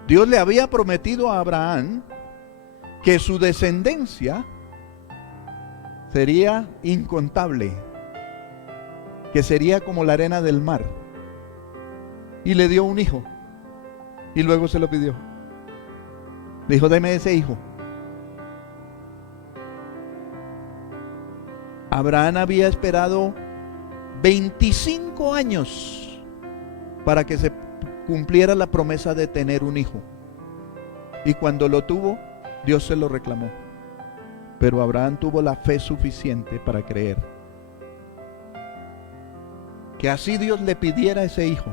Dios le había prometido a Abraham que su descendencia sería incontable, que sería como la arena del mar. Y le dio un hijo. Y luego se lo pidió. Dijo, deme ese hijo. Abraham había esperado 25 años para que se cumpliera la promesa de tener un hijo. Y cuando lo tuvo, Dios se lo reclamó. Pero Abraham tuvo la fe suficiente para creer que así Dios le pidiera ese hijo,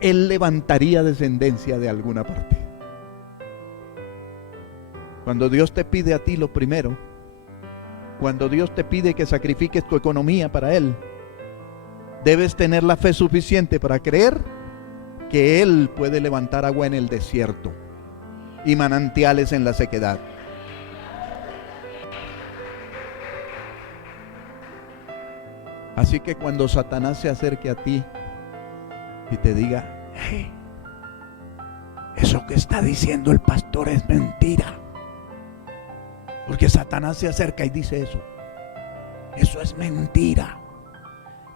él levantaría descendencia de alguna parte. Cuando Dios te pide a ti lo primero, cuando Dios te pide que sacrifiques tu economía para Él, debes tener la fe suficiente para creer que Él puede levantar agua en el desierto y manantiales en la sequedad. Así que cuando Satanás se acerque a ti y te diga, hey, eso que está diciendo el pastor es mentira. Porque Satanás se acerca y dice eso. Eso es mentira.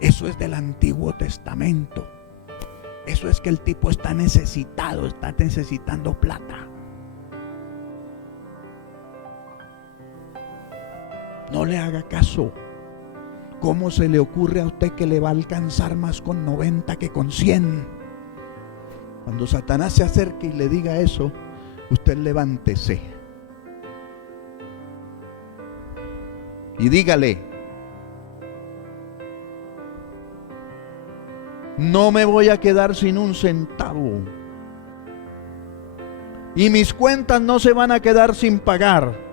Eso es del Antiguo Testamento. Eso es que el tipo está necesitado, está necesitando plata. No le haga caso. ¿Cómo se le ocurre a usted que le va a alcanzar más con 90 que con 100? Cuando Satanás se acerque y le diga eso, usted levántese y dígale, no me voy a quedar sin un centavo y mis cuentas no se van a quedar sin pagar.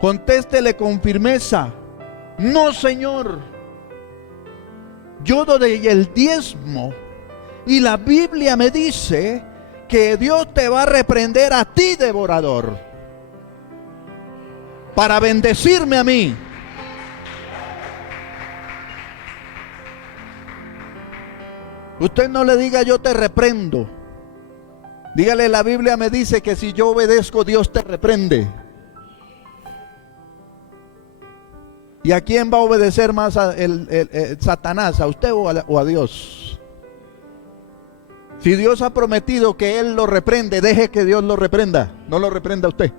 Contéstele con firmeza, no, Señor, yo doy el diezmo y la Biblia me dice que Dios te va a reprender a ti, devorador, para bendecirme a mí. Usted no le diga yo te reprendo. Dígale, la Biblia me dice que si yo obedezco, Dios te reprende. ¿Y a quién va a obedecer más Satanás? ¿A usted o a Dios? Si Dios ha prometido que Él lo reprende, deje que Dios lo reprenda. No lo reprenda usted.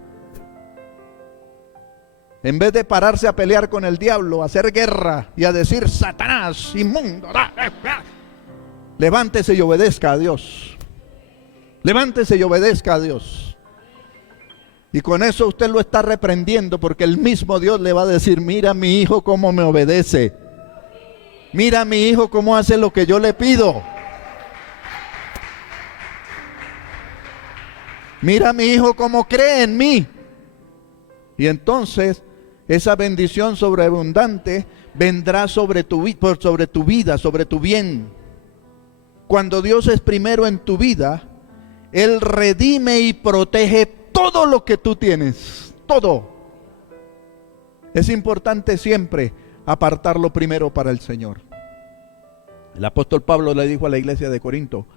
En vez de pararse a pelear con el diablo, a hacer guerra y a decir, Satanás, inmundo, levántese y obedezca a Dios. Levántese y obedezca a Dios. Y con eso usted lo está reprendiendo, porque el mismo Dios le va a decir, mira mi hijo cómo me obedece. Mira mi hijo cómo hace lo que yo le pido. Mira mi hijo cómo cree en mí. Y entonces esa bendición sobreabundante vendrá sobre tu vida, sobre tu bien. Cuando Dios es primero en tu vida, Él redime y protege todo lo que tú tienes, todo. Es importante siempre apartarlo primero para el Señor. El apóstol Pablo le dijo a la iglesia de Corinto,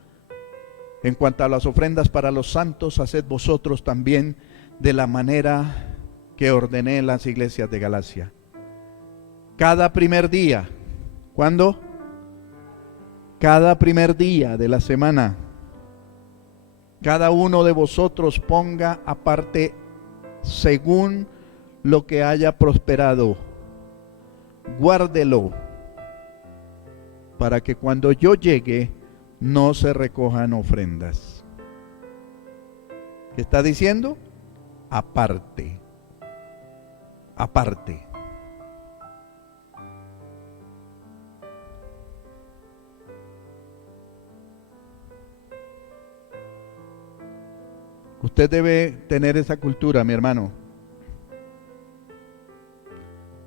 en cuanto a las ofrendas para los santos, haced vosotros también de la manera que ordené en las iglesias de Galacia. Cada primer día, ¿cuándo? Cada primer día de la semana, cada uno de vosotros ponga aparte según lo que haya prosperado. Guárdelo para que cuando yo llegue no se recojan ofrendas. ¿Qué está diciendo? Aparte. Aparte. Usted debe tener esa cultura, mi hermano,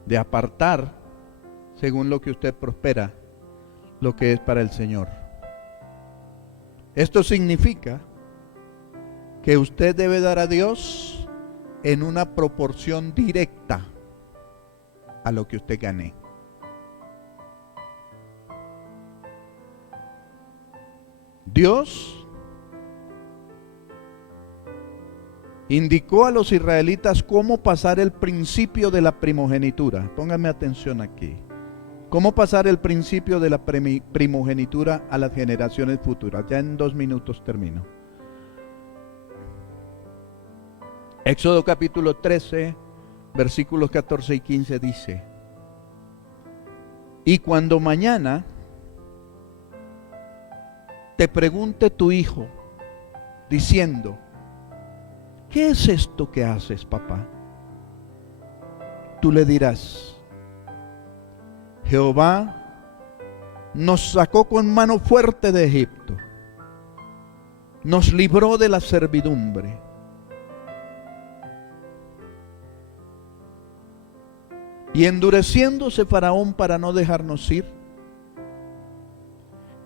de apartar, según lo que usted prospera, lo que es para el Señor. Esto significa que usted debe dar a Dios en una proporción directa a lo que usted gane. Dios indicó a los israelitas cómo pasar el principio de la primogenitura. Pónganme atención aquí. ¿Cómo pasar el principio de la primogenitura a las generaciones futuras? Ya en 2 minutos termino. Éxodo capítulo 13, versículos 14 y 15 dice: y cuando mañana te pregunte tu hijo, diciendo: ¿qué es esto que haces, papá? Tú le dirás: Jehová nos sacó con mano fuerte de Egipto, nos libró de la servidumbre. Y endureciéndose Faraón para no dejarnos ir,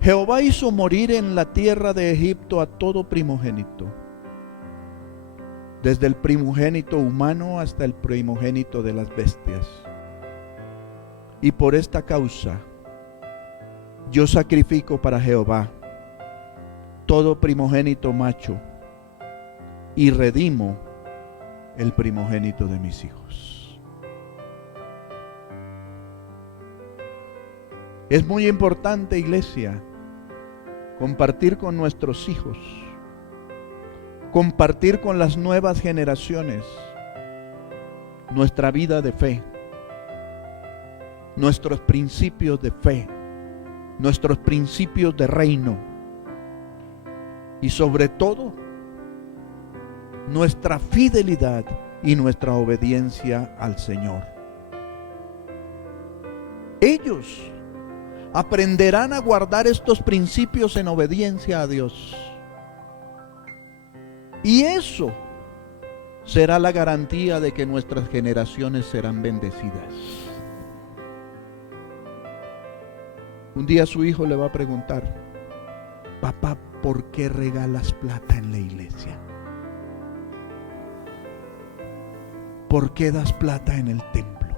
Jehová hizo morir en la tierra de Egipto a todo primogénito, desde el primogénito humano hasta el primogénito de las bestias. Y por esta causa yo sacrifico para Jehová todo primogénito macho y redimo el primogénito de mis hijos. Es muy importante, iglesia, compartir con nuestros hijos, compartir con las nuevas generaciones nuestra vida de fe, nuestros principios de fe, nuestros principios de reino y sobre todo nuestra fidelidad y nuestra obediencia al Señor. Ellos aprenderán a guardar estos principios en obediencia a Dios. Y eso será la garantía de que nuestras generaciones serán bendecidas. Un día su hijo le va a preguntar: papá, ¿por qué regalas plata en la iglesia? ¿Por qué das plata en el templo?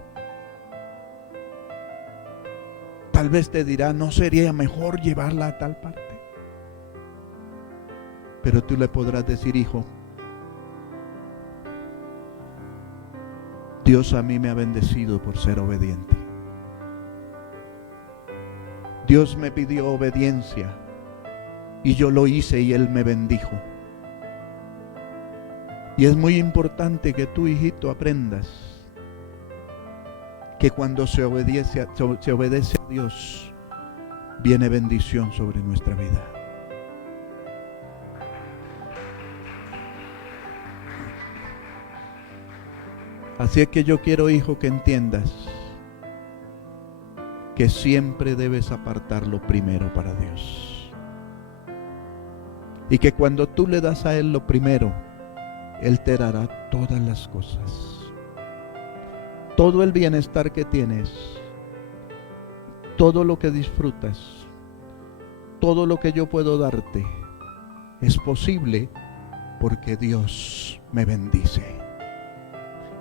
Tal vez te dirá: ¿no sería mejor llevarla a tal parte? Pero tú le podrás decir: hijo, Dios a mí me ha bendecido por ser obediente. Dios me pidió obediencia y yo lo hice y Él me bendijo. Y es muy importante que tú, hijito, aprendas que cuando se obedece a Dios, viene bendición sobre nuestra vida. Así es que yo quiero, hijo, que entiendas que siempre debes apartar lo primero para Dios. Y que cuando tú le das a Él lo primero, Él te dará todas las cosas. Todo el bienestar que tienes, todo lo que disfrutas, todo lo que yo puedo darte, es posible porque Dios me bendice.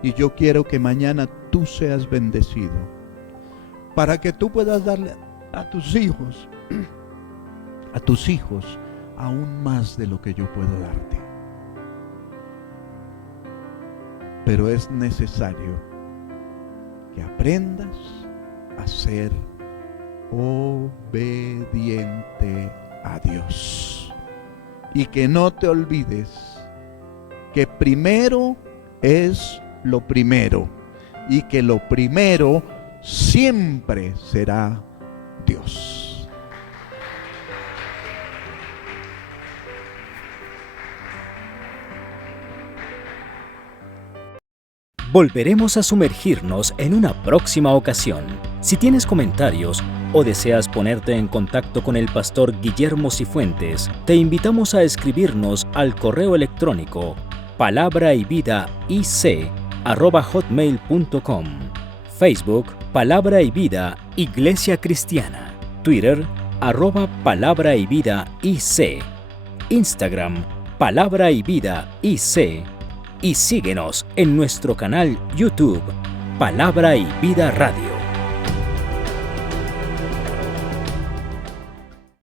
Y yo quiero que mañana tú seas bendecido, para que tú puedas darle a tus hijos, aún más de lo que yo puedo darte. Pero es necesario que aprendas a ser obediente a Dios y que no te olvides que primero es lo primero y que lo primero siempre será Dios. Volveremos a sumergirnos en una próxima ocasión. Si tienes comentarios o deseas ponerte en contacto con el pastor Guillermo Cifuentes, te invitamos a escribirnos al correo electrónico palabrayvidaIC@hotmail.com, Facebook Palabra y Vida Iglesia Cristiana, Twitter @palabrayvidaIC, Instagram Palabra y Vida IC, y síguenos en nuestro canal YouTube Palabra y Vida Radio.